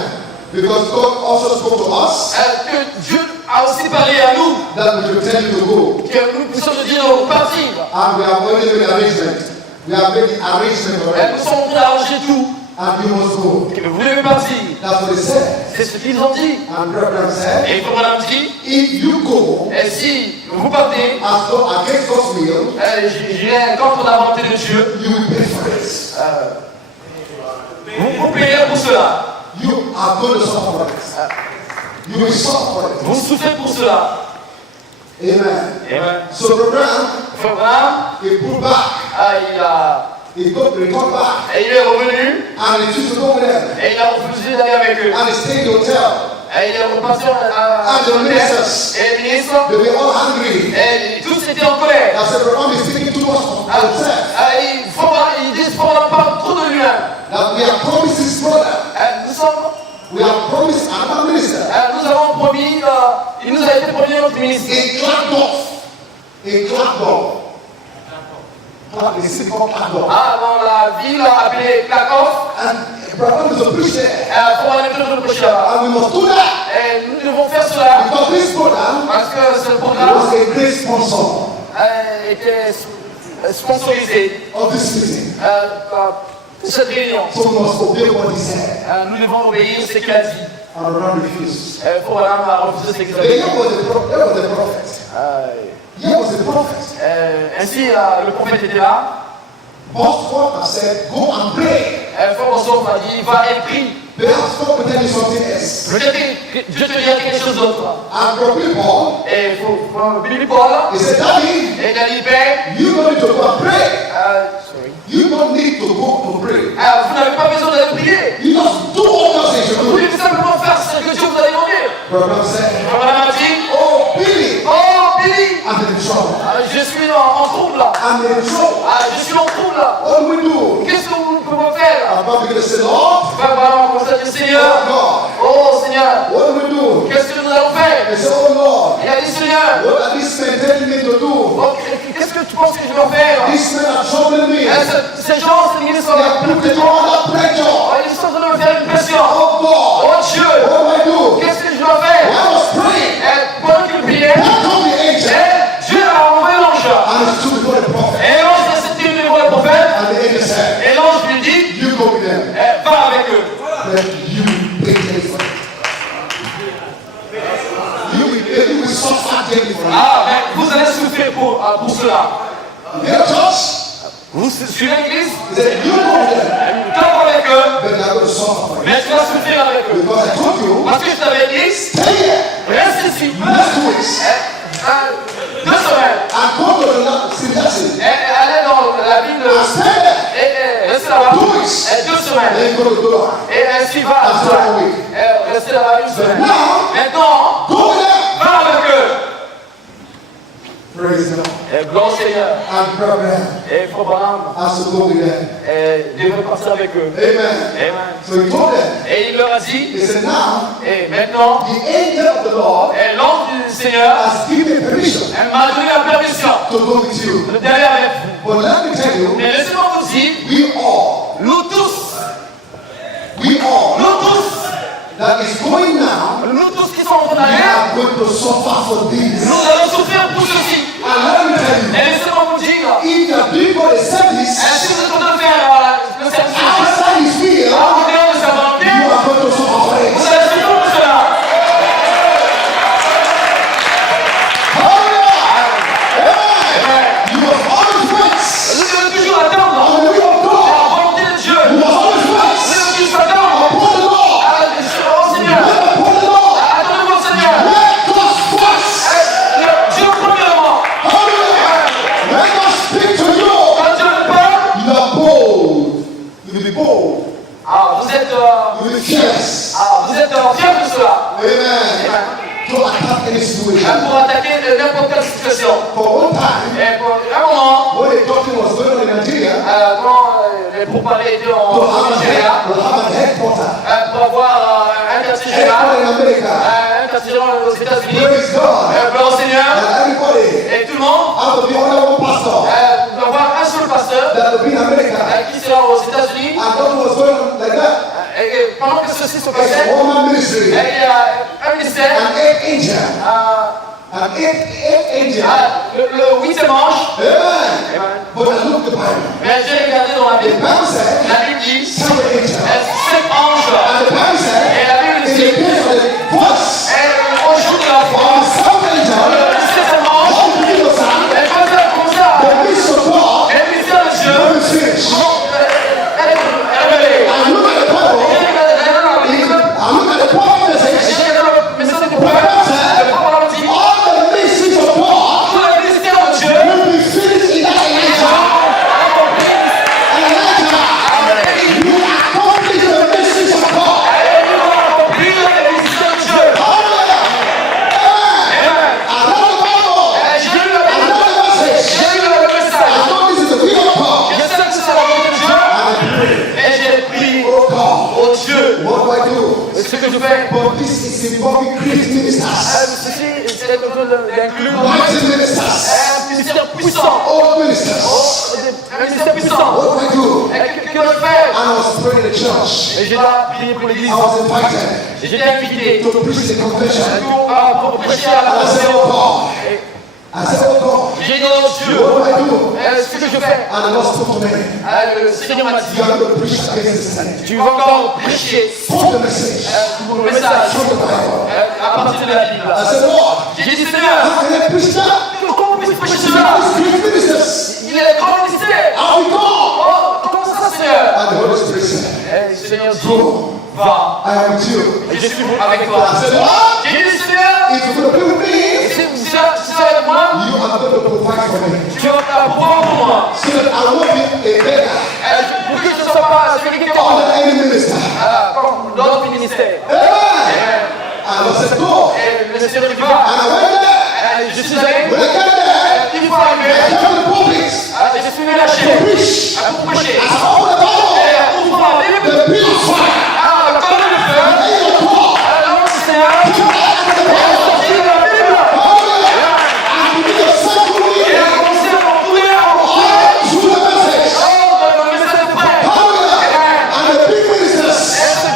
Because God also spoke to us Que Dieu a aussi parlé à nous, that we should tell you to go. que nous puissions nous dire de partir. And we have already made arrangement. We have made the arrangement Et already. nous sommes en train d'arranger tout. And you must go. Que vous devez partir. That's what he said. C'est ce qu'ils ont dit. And Abraham said, Et Abraham dit, if you go et si vous partez, against God's will, j'irai contre la volonté de Dieu, you will pay for it. vous payez pour cela. You are going to suffer for it. You will suffer for it. Vous souffrez pour cela. Amen. Amen. So Abraham, Abraham, he pulled back. He returned back. il est revenu And he refused to go with them. et il a refusé d'aller avec eux. And he stayed in the hotel. Et il est reparti à And the ministers, et le ministre, they were all hungry. et tous étaient en colère. I said, Abraham is speaking too much of himself. Ils disent qu'il ne parle trop de lui-même. That we have promised his brother. Nous We have promised another minister. avons promis, il nous a été promis notre ministre. In Clarkdorf. In Clarkdorf. The city called Clarkdorf. Dans la ville appelée Krakow, And Abraham is a preacher. pour aller de prêcher. And we must do that. Et nous devons faire cela Because this brother parce que ce programme was a great sponsor était sponsorisé of this meeting. par cette réunion. So we must obey what he said. Nous devons obéir ce qu'il a dit. And Abraham refused. Abraham a refusé ce qu'il a But dit. here was the prophet. Here was the prophet. Ainsi, le prophète était là. Verse 4 has said, go and pray. Philosophe a dit, va et prie. Perhaps God will tell you something else. Peut-être que Dieu te dira quelque chose d'autre. And probably Paul, Et il faut Billy Paul, he said, Daddy, et il a dit, Père, you don't need to go and pray. You don't need to go to pray. vous n'avez pas besoin d'aller prier. You just do what God says you Vous do. devez simplement faire ce que Dieu vous a demandé. Abraham said, Abraham a dit, oh, Billy, oh Billy, I'm in trouble. je suis en trouble là. I'm in trouble. Je suis en trouble là. What do we do? Qu'est-ce que nous pouvons faire? Abraham began to say, Lord, Abraham commence à dire, Seigneur, oh God, oh Seigneur, what do we do? qu'est-ce que nous allons faire? He said, oh Lord, Il a dit, Seigneur, what are these men telling me to do? oh, qu'est-ce que tu penses que je dois faire? These men are troubling me. Ces gens, ces ministres, They are putting me under pressure. ils sont en train de me faire une pression. Oh God, Oh Dieu, what do I do? qu'est-ce que je dois faire? I was praying. Pendant qu'il priait, Here come the angel. Dieu a envoyé l'ange. And he stood before the prophet. Et l'ange s'est tenu devant le prophète. And the angel said, Et l'ange lui dit, you go with them. va avec eux. But you will pay them for it. You will suffer them for it. Mais vous allez souffrir pour cela. Your church, Vous suivez l'église? he said, you go with them. Campe avec eux, But they are going to suffer for it. mais tu vas souffrir avec eux. Because I told you, Parce que je t'avais dit, stay here reste ici. next 2 weeks 2 semaines. and go to the civilization Allez dans la ville de... and stay there. Et restez là-bas. 2 weeks. 2 semaines. Then go to Doha. Et ainsi va à After cela. 1 week. Restez là-bas une semaine. Now, Maintenant, go with them. va avec eux. Praise the Lord. Gloire au Seigneur. And Abraham Et Abraham has to go with them. devait partir avec eux. Amen. Amen. So he told them, Et il leur a dit, he said, now, et maintenant, the angel of the Lord l'ange du Seigneur has given me permission elle m'a donné la permission to go with you. d'aller avec vous. But let me tell you, Mais laissez-moi vous dire, we all, nous tous, that is going now, nous tous qui sommes en train we d'aller, are going to suffer for this. nous allons souffrir pour ceci. And let me tell you, Et laissez-moi vous dire, if you are doing God a service si vous êtes en train de faire le service outside His will, en dehors de sa volonté, you are going to suffer for vous it. allez souffrir pour cela. You must always wait Nous devons toujours attendre on the will of la God. volonté de Dieu. You must always Nous wait devons toujours attendre bold. Vous êtes You will be fearless. fiers de cela. Amen. To attack any situation. Pour attaquer n'importe quelle situation. For one time, Et pour un moment, when the doctrine was going on in Nigeria, quand les pourparlers étaient to en have Nigeria, a headquarter. pour avoir un quartier général, Headquarter in America. un quartier général aux États-Unis, Praise God. gloire au Seigneur, And everybody et tout le monde have to be under one pastor d'avoir un seul pasteur that will be in America. qui sera aux États-Unis. And doctrine was going on like that. Et pendant que ceci se It's passait, a one-man ministry. il y a un ministère, An 8 angel. An 8 angel. le 8e ange. Amen. But I look the Bible. Mais j'ai regardé dans la The Bible. Bible said, La Bible dit 7 angels. 7 anges. And the Bible said, Et la Bible in dit, the place of the voice et au jour de la of foi, the 7 angel, le 7e ange, all the people sang, et quand ça comme ça, the peace of God et le mystère de Dieu, will finish. elle est révélée. I look at the Bible. J'ai regardé dans la Bible, I look at the Bible message. j'ai regardé le message du prophète, le prophète dit, All the mysteries of God tout le mystère de Dieu, will be finished in that Elijah. Elijah, you accomplish the mysteries of God. elle va accomplir le mystère de Dieu. Hallelujah. Amen. I love the Bible. J'ai lu la I Bible, love the message. j'ai lu le message. I know this is the will of God. Je sais que c'est la volonté de Dieu, And I pray, et j'ai prié oh God, au Dieu. what do I do? Ce que je fais, But this is involving great ministers, Ceci, c'est quelque chose d'inclure mighty ministers, un ministère puissant, old ministers. un ministère puissant. What do I do? Et que je fais? And I was praying in the church. et je dois prier pour l'église. I was invited J'étais invité to preach the confession. pour prêcher à la And I said, confession. oh God. I said, oh God, J'ai dit au Dieu, what do I do? ce que je fais, And the Lord spoke to me. le Seigneur m'a dit, You are going to preach against this sin. tu vas encore prêcher From the message. le message From the Bible. à partir de la Bible. I said, Lord, J'ai dit, Seigneur, how can I preach that? comment on peut prêcher cela? These great ministers Il est grand ministère. are with God. Comment ça, Seigneur? And the Holy Spirit said, Le Seigneur dit, go, va, I am with you. et je suis avec toi. I said, Lord, J'ai dit, Seigneur, if you're going to be with me, si tu es avec moi, you are going to provide for me. tu vas pouvoir pour moi. So that I won't be a beggar Pour que je ne sois pas celui qui est mort. under any minister. Comme d'autres ministères. Amen. And I said, go. Et le Seigneur dit, va. And I went there. Je suis allé. When I got there, Il faut arriver. I came to the pulpit Je suis venu lâcher. to preach. Pour prêcher. I said, open the Bible. Et ouvre la Bible. The bill of fire. La colonne de feu. Lay your call. L'homme du Seigneur. Come out of the Bible. Sortir de la Bible. Hallelujah. And begin to circle Et me a commencé à m'entourer. all through the message. Le message de frère. Hallelujah. And the big ministers,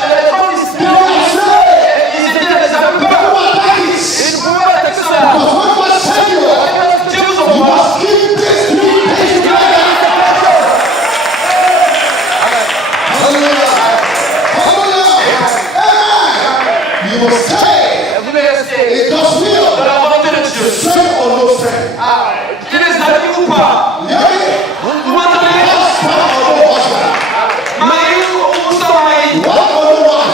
Les grands ministères, they were afraid. ils étaient des aveugles. They were like it. Ils ne pouvaient pas attaquer cela. But when God sent you, Dieu vous you envoie. must keep this three days together. Hallelujah. Hallelujah. Amen. You must stay Vous devez rester in God's dans will. la volonté de Dieu. Friend or no friend. Qu'il est ami ou pas. Yeah. Vous m'entendez? Husband or no husband. Mari ou sans mari. Wife or no wife.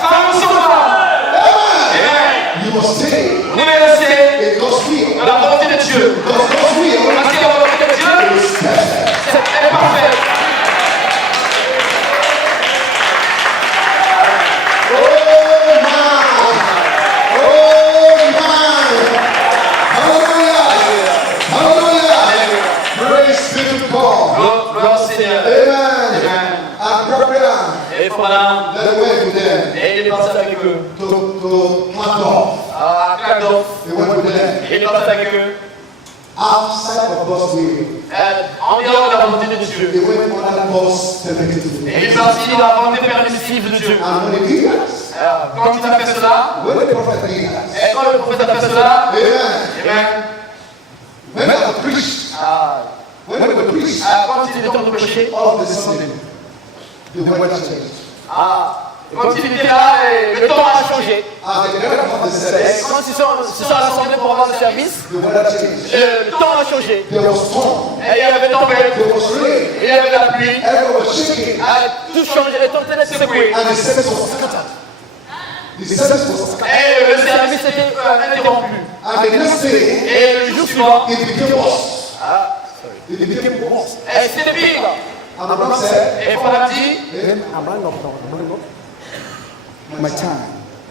Femme ou sans femme. Amen. You must stay Vous devez rester in God's will. dans la volonté de Dieu. Because God's will Parce que la volonté de Dieu, is perfect. elle est parfaite. Oh my. Oh my. Hallelujah. Hallelujah. Praise be to God. Gloire au Seigneur. Amen. And prepare Et pendant, the way to them et il est parti avec eux. to plant off. À Kladov, They went with them. il est parti avec eux. Outside of God's will, En dehors de la volonté de Dieu. they went under God's permitted will. Et il est parti dans la volonté permissive de Dieu. And when they did that, Quand il a fait cela, when the prophet did that, et quand le prophète a fait cela, amen. eh bien, When they were preached, when they were preached, quand il était temps de prêcher, all of a sudden, the weather changed. quand il était là, le temps a changé. And they never have the Et service. quand ils sont rassemblés pour avoir le service, The weather changed. le temps a changé. There was storm. Et il y avait tempête, There was rain. il y avait la pluie, Everyone was shaking. Tout change, les temps étaient secoués. And the service was scattered. The service was scattered. et le service était interrompu. And the next day, Et le jour suivant, it became worse. It became worse. et c'était pire. And Abraham said, Et Abraham dit, then Abraham got My time.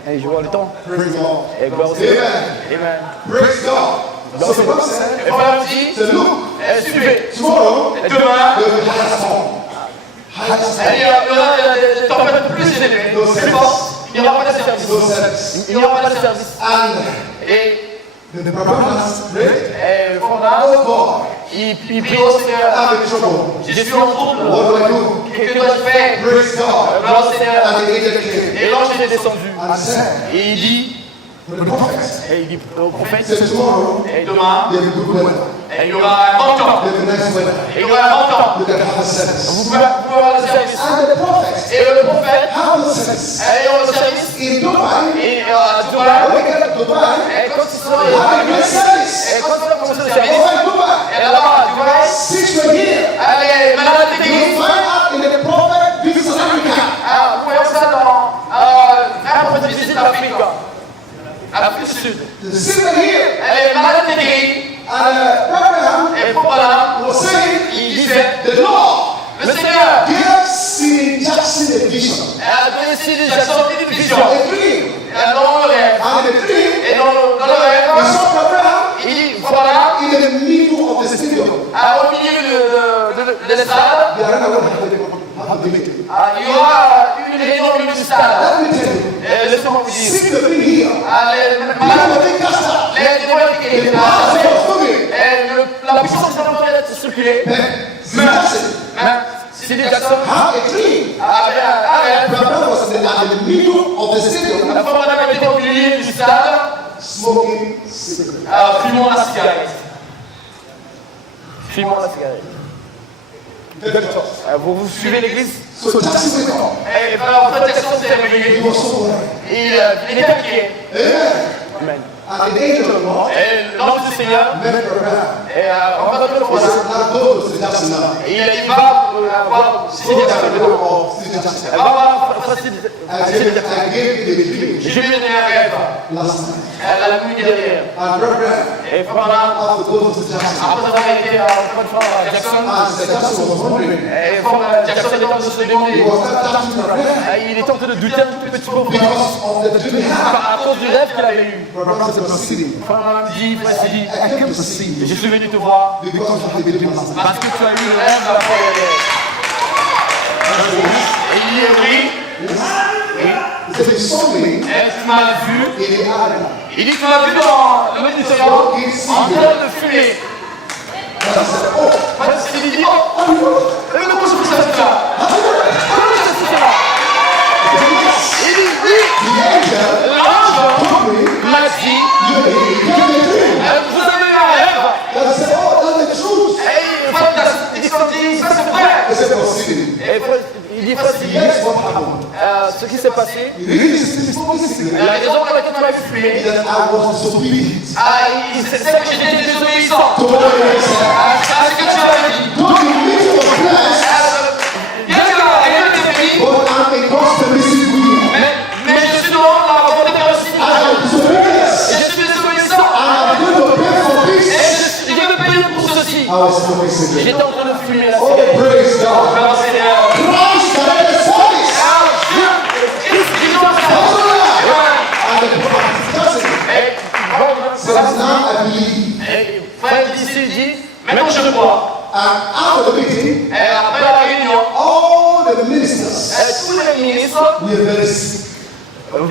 Et je vois le temps. praise God. Et gloire au Seigneur. Amen. Amen. Praise God. So Abraham said, et Abraham dit, look, suivez, tomorrow demain, there will be higher storm. Higher storm. il y aura des tempêtes plus élevées, plus fortes, il n'y aura pas de service. No service. Il n'y aura pas de service. And Et the Abraham has prayed, Abraham, oh God, il prie au Seigneur, I'm in trouble. je suis en trouble, What do I do? que dois-je faire? Praise God. Gloire au Seigneur. And the angel came Et l'ange est descendu, and said, Et il dit, to the prophet, et il dit au prophète, said tomorrow et demain, there will be good weather. il y aura un bon temps, There will be nice weather. et il y aura un bon temps. You can have a service. Vous pouvez avoir le service. And the prophet Et le prophète, have a service ayant le service, in Dubai. et à Dubaï, When we get to Dubai, et quand il sera have a great service. et quand il va commencer le service, Over in Dubai, et là-bas à Dubaï, 6 were here. allez, malade You d'église, find out in the prophet visits Africa. vous voyez ça dans un prophète visite l'Afrique, Afrique du Sud. The six were here. Elle est malade d'église, And Abraham et Abraham, was saying, il disait, the Lord le Seigneur gave C. Jackson a vision, a donné déjà sorti une vision, a dream. dans le rêve, And in the dream, et dans le he rêve, saw Abraham il dit, voilà, in the middle of the stadium. au milieu de l'estrade, They are not going to have the meeting. il y aura une réunion au milieu du stade. Let me tell you, Et laissez-moi vous dire, six were here. les You malades, have a big cast out. les démoniaques qui The étaient power là, was moving. et la puissance est en train d'être circulée. C. Jackson Sidney Jackson had a dream. avait un rêve. Abraham was at the middle of the stadium La femme madame était au milieu du stade, smoking cigarette. fumant la cigarette. file-moi la cigarette. Vous vous suivez l'église? So Jackson wake up. Et en fait, Jackson s'est He réveillé. was so worried. Il était inquiet. Amen. And the angel of the Lord Et l'ange du Seigneur met Abraham. rencontre le He voilà. said, now go to Jackson now. Et il va voir Sidney Go to the Jackson. door of Sidney Jackson. Elle va voir Sidney I gave you the dream Je lui ai donné un rêve. last night. Elle l'a mis derrière. And Abraham Et Abraham, had to go to Jackson. après avoir été encore une fois à Jackson, And Jackson was wondering, et Jackson était en train de se he demander. was not doubting Abraham Il était en train de douter un tout petit peu because of the dream he had. à cause du rêve qu'il avait eu. Abraham said, Sidney, Abraham dit, frère Sidi, I came to see you Je suis venu te voir because of the dream last night. parce que tu as eu le rêve de la fois dernière. et il dit oui, He said, he saw me et tu m'as vu. in the arena. Il dit, tu m'as vu dans le ministère en train de fumer. And I said, oh, Frère Sidi dit, oh, mais comment je peux savoir ça? Comment je sais cela? Il dit, oui, the angel l'ange told me, m'a dit, he gave me a dream. vous avez eu un rêve. And I said, oh, that's the truth. Et il dit, ça c'est vrai. He said, oh, Sidney, Et il dit, frère Sidi, guess what happened? ce qui s'est passé, The reason he spoke this thing, La raison pour laquelle tu m'as vu fumer, that I was disobedient. c'est que j'étais désobéissant. To what he said. À ce que tu avais dit. Though the meeting was blessed, Bien que la réunion était bénie, but I'm in God's permissive will. mais je suis dans la volonté de réussir. I am disobedient. Je suis désobéissant. And I'm going to pay for Et this. je vais payer pour ceci. I was smoking cigarette. j'étais en train de fumer la Oh, cigarette. praise God. Alors, Seigneur, Christ directed service. Christ qui nous a Hallelujah. And the prophet says, now I believe. Frère d'ici dit, maintenant je crois. And after the meeting, Et après la réunion, all the ministers tous les ministres were very sick.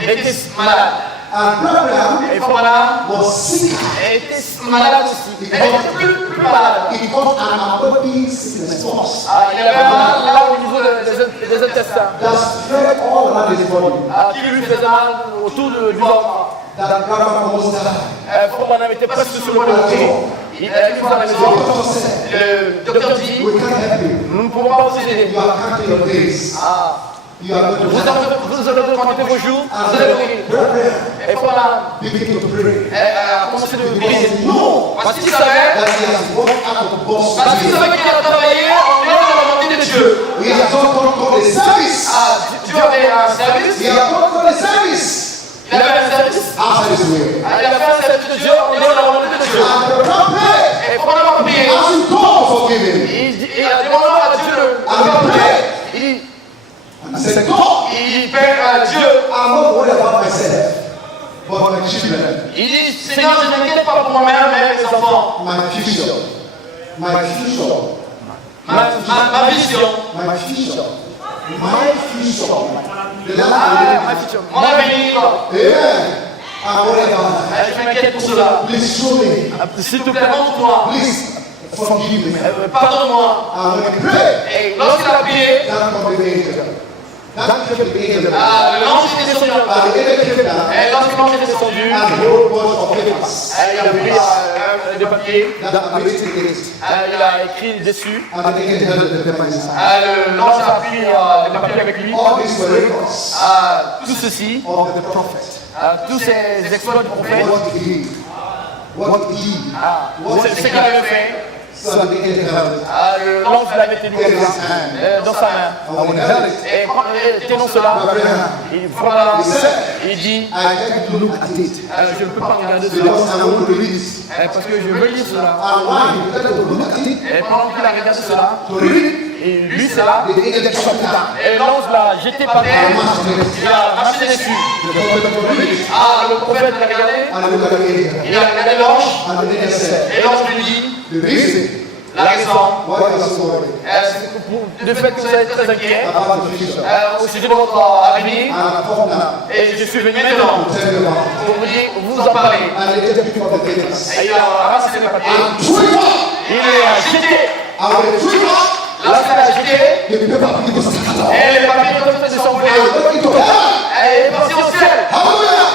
étaient malades. And Abraham Et Abraham was sick. était malade aussi. Elle était plus malade. He got an absorbing sickness force Il y avait là au niveau des intestins that spread all around his body. qui lui faisait mal autour du ventre. That Abraham almost died. Abraham était presque sur le point de mourir. Il est venu à la The maison. doctor said, Le docteur dit, we can't help you. nous ne pouvons pas vous aider. You are counting your days. You are going to die. Vous allez compter vos jours, Vous allez mourir. Abraham Et voilà, began to pray. elle a commencé de prier. Because no, Parce qu'il savait, that he has walked out of the box. parce qu'il savait qu'il a travaillé en dehors de la volonté de Dieu. He has not done God a service. Dieu avait un service, He has not done a service il avait un service, after his will. il a fait un service de Dieu en dehors de la volonté de Dieu. And Abraham prayed, Et pendant la prière, asking God to forgive him. il a demandé à Dieu And Seigneur, je ne m'inquiète pas pour moi-même, mais mes enfants. My future. My future. Ma vision. My future. My future. Ma future. Mon avenir. Amen. I worry about that. Je m'inquiète pour cela. Please show me. S'il te plaît, montre-moi. Please forgive me. Pardonne-moi. I'm going to pray. Et lorsqu'il a prié, That come the angel. That came the angel. l'ange était descendu. The angel came down. Et lorsque l'ange est descendu, And the whole bunch of papers. il a pris des papiers. That I'm written in it. Il a écrit dessus. And the angel held the paper inside. L'ange a pris des papiers avec lui. All these were records Tout ceci, of the prophet. tous ces exploits du prophète, What he did. What he did. What ce qu'il avait fait, So the angel held it. l'ange l'avait tenu dans sa main. And when he held it, Et tenant cela, voilà, il dit, I tried to look at it. je ne peux pas regarder cela, Because I want to read it. parce que je veux lire cela. And while he tried to look at it, Et pendant qu'il a regardé cela, to read it, et lui c'est là, the angel shut it down. et l'ange l'a jeté par terre, il a marché dessus. The prophet to read it. Le prophète l'a regardé, And I looked at the angel. il a regardé l'ange, And the angel said, et l'ange lui dit, the reason la raison, why you are so worried le fait que vous êtes très inquiet about the future. au sujet de votre avenir, And I come now et je suis venu maintenant to tell you about it. pour vous en parler. And the angel picked up the papers. Et il a ramassé les papiers, And threw it up. il les a jetés. And when he threw it up, Lorsqu'il a jeté, the paper picked up scattered. et les papiers ont fait s'envoler, And went into heaven. et il est parti au ciel. Hallelujah.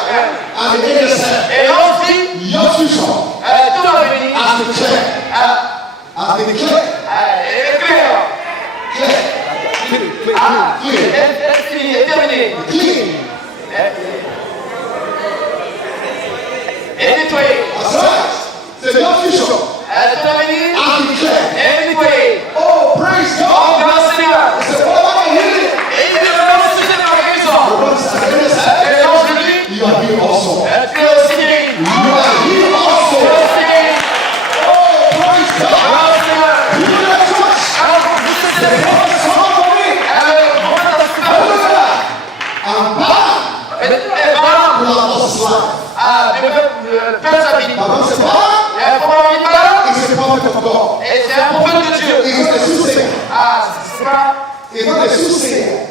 And the angel said, Et l'ange dit, your future tout l'avenir as declared. As declared. est clair, est fini, est terminé, Clean. est nettoyé. That's right. Say your future Tout l'avenir as declared. est nettoyé. Oh, praise God. Oh, grâce Seigneur. Say, what about healing? Et il dit, l'ange se fait par la guérison. Et l'ange lui dit, You are healed also. tu es aussi guéri. You are healed also. Tu es aussi guéri. Oh, praise God. Grâce Seigneur. You are the church. Alors, vous êtes les It's come for me. I'm back. Et Balaam, We are lost life. perd sa vie. But I'm saying, Balaam Et pour la vie de Balaam, is a prophet of God. et c'est un prophète de Dieu. He is a soothsayer. C'est pas... He's not a soothsayer.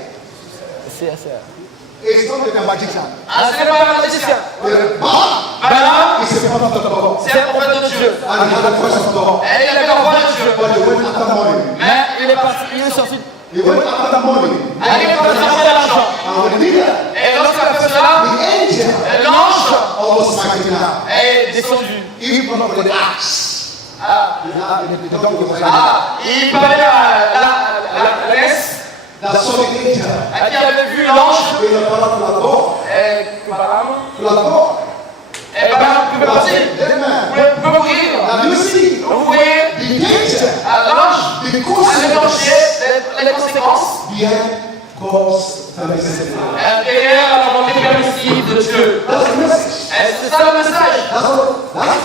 He's not a magician. Ce n'est pas un magicien. Balaam Balaam, is a prophet of God. c'est un prophète de Dieu. And he had the voice of God. Et il avait la voix de Dieu. But he went after money. Mais il est parti, il est sorti. He went after money. Il est parti chercher l'argent. And when he did that, Et lorsqu'il a fait cela, the angel l'ange almost smacked him down. est descendu. Even not with the axe. The dog was like, Il parlait à la laisse that saw the angel. qui avait vu l'ange. In the Balaam la door. Et Balaam, La door. et Balaam pouvait passer. Dead man. Pouvait mourir. Now you see, Vous voyez, the angel, l'ange the a consequence déclenché les conséquences behind God's permissive. derrière la volonté permissive de Dieu. That's the message. Et c'est ça le message. That's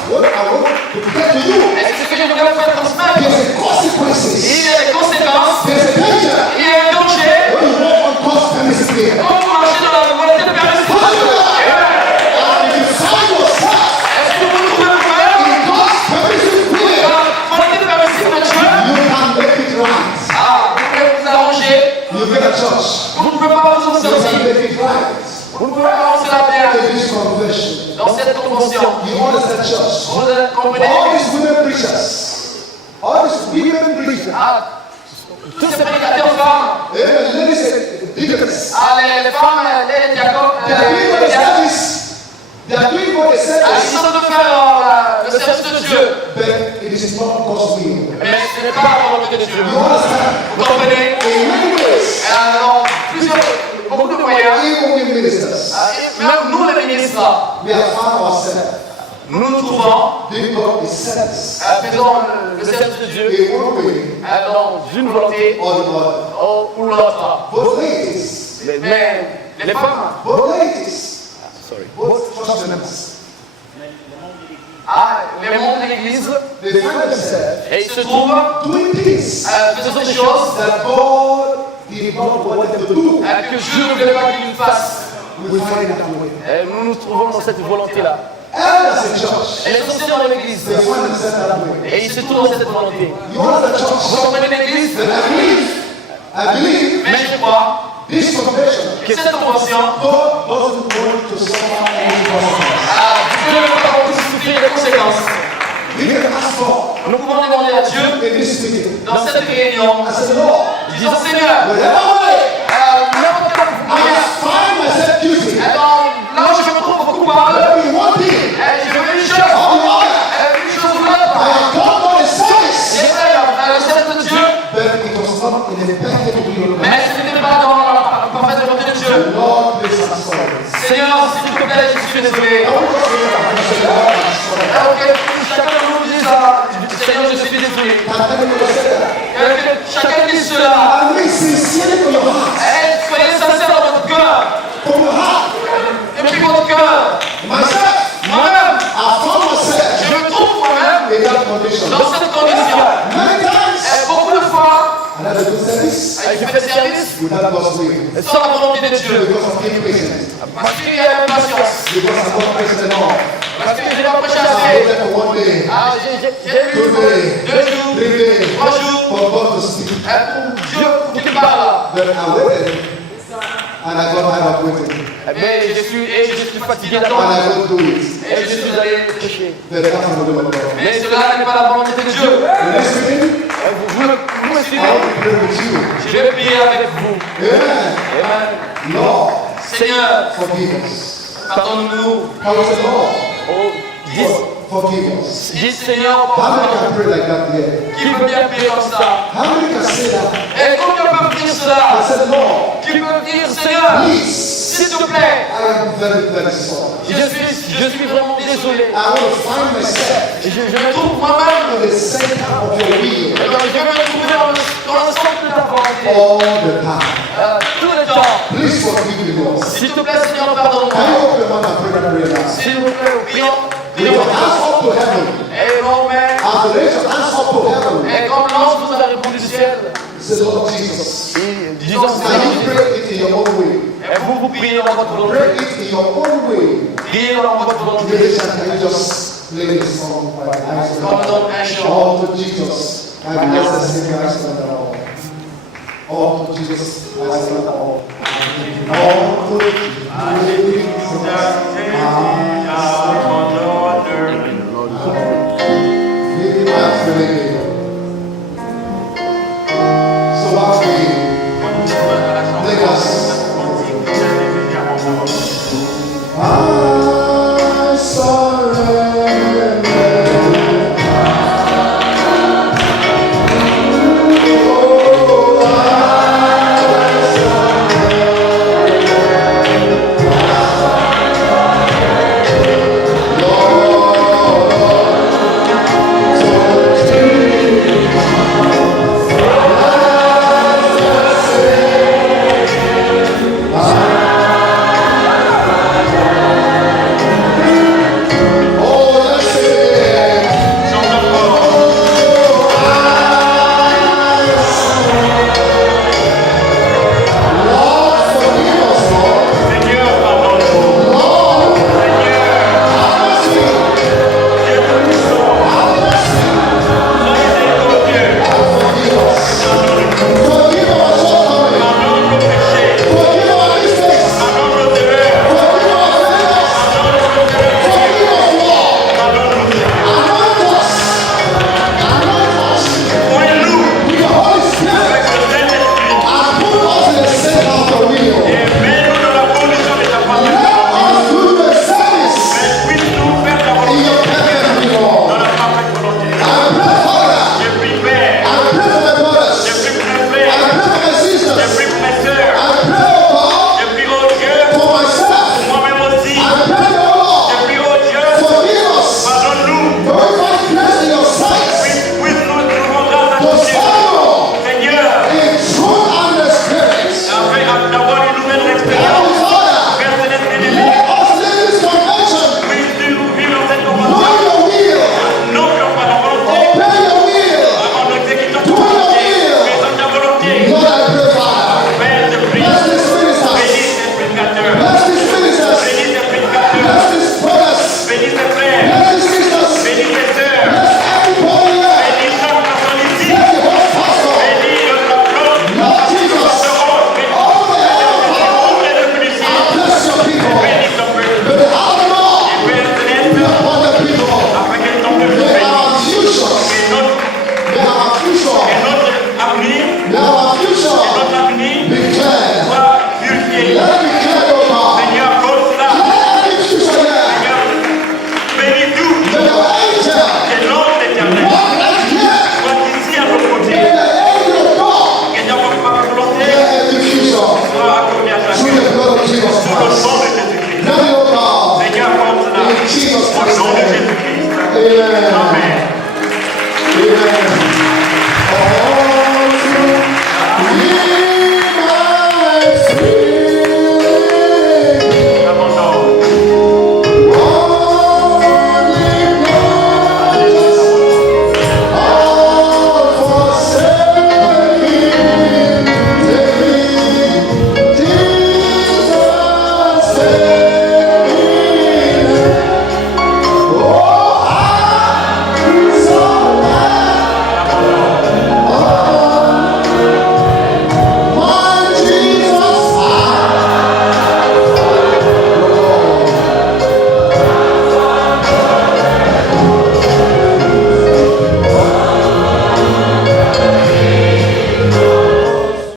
what I want to get to you. Et c'est ce que je voudrais faire transmettre. There's a consequences. Il y a des conséquences. There's a danger Il y a un danger. when you walk on God's permissive way. Quand vous marchez dans la volonté permissive. And if you find yourself Est-ce que vous nous trouvez vous-même in God's permissive way, dans la volonté permissive de Dieu? you can make it right. Vous pouvez vous arranger. You get a church. Vous ne pouvez pas vous en You can sortir. make it right. Vous ne pouvez pas avancer la terre In this conversion, dans cette convention. you understand church. Vous comprenez? All these women preachers, all these women preachers, Tous ces prédicateurs femmes, ladies and deaconess, les femmes, les diacons, they are doing what they service. They are doing what they ils service. sont de faire le service de Dieu. But it is not God's will. Mais ce n'est pas la volonté de Dieu. You understand? Vous comprenez? In many ways, Beaucoup de moyens. even we ministers, Même nous les ministres, we have found ourselves nous nous trouvons doing God a service faisant le service de Dieu in one way dans une volonté or the other. ou l'autre. Both ladies, Mais les femmes, both ladies, both church members, les membres de l'Église, they find themselves et ils se trouvent doing things faisant des choses that God did not want them to do. que Dieu ne voulait pas qu'ils fassent. We find it that way. Et nous nous trouvons dans cette volonté-là. Elders in church, Et les anciens dans l'église. they find themselves that way. Et ils se trouvent dans cette volonté. You are the church. Vous comprenez l'église? And I believe Mais je crois this convention, que cette convention, God doesn't want to suffer any consequences. Dieu ne veut pas qu'on puisse souffrir les conséquences. We can ask for Nous pouvons demander à Dieu, in this meeting. dans cette réunion, I said, Lord, disons Seigneur, whatever way n'importe quoi vous I priez, find myself guilty, là où je me trouve coupable, let me one thing je veux une chose, or the other. une chose ou l'autre. I have done what is service. J'essaie à la recette de Dieu, But it was not in the perfect will of God. mais ce n'était pas dans la parfaite volonté de Dieu. Lord, please I'm sorry. Seigneur, s'il te plaît, je suis désolé. I want us to look at this and Lord, I'm sorry. Alors que chacun de nous dise ça, Seigneur, je suis désolé. Can everyone say that? Que chacun dise cela. And we sincerely from your heart, Et soyez sincères dans votre cœur. from your heart, Depuis votre cœur. myself, Moi-même, I found myself je me trouve moi-même in that condition. dans cette condition. Many times, Et beaucoup de fois, I had a good service je fais service without God's will. sans la volonté de Dieu. Because of impatience. Parce qu'il y a une patience. Because I'm not patient enough. Parce que je n'ai pas prêché I assez. waited for one day, Ah, j'ai eu 2 days, 2 jours, 3 days, 3 jours, for God to speak. pour Dieu pour qu'il parle. But I waited, and I got tired of waiting. Mais je suis fatigué And d'attendre. I don't do it. Et je suis allé prêcher. But that's not the will of God. Mais cela n'est pas la volonté de Dieu. In this meeting, Vous me I suivez. want to pray with you. Je vais prier avec vous. Amen. Amen. Lord, Seigneur, forgive us. pardonne-nous. I will say, Lord, Oh, forgive us. dis Seigneur, How many pardonne-nous. can pray like that here? Qui peut bien prier comme ça? How many can say that? Et combien peuvent dire I cela? said, Lord, Qui peuvent dire Seigneur, please, s'il te plaît, I am very, very sorry. je suis vraiment désolé. I want to find myself Je me trouve moi-même, in the center of your will je vais me trouver dans le centre de ta volonté. all the time. Tout le temps. Please forgive me, Lord. S'il te plaît, Seigneur, Can pardonne-moi. you open your mouth and pray that prayer now? S'il vous plaît, prions. With your hands up to heaven. Et mon Père, As you raise your hands up to heaven, et comme l'ange vous a répondu du ciel, say, Lord Jesus. disons Now you Seigneur, pray it in your own way. et vous priez dans votre volonté. Pray it in your own way. Priez dans votre volonté. Musician, can you just play the song by the eyes of Comme God? dans un chant. All to Jesus, my blessed Savior, I surrender all. All to Jesus, I surrender all. All to Jesus, Maybe that's really good. So as we let us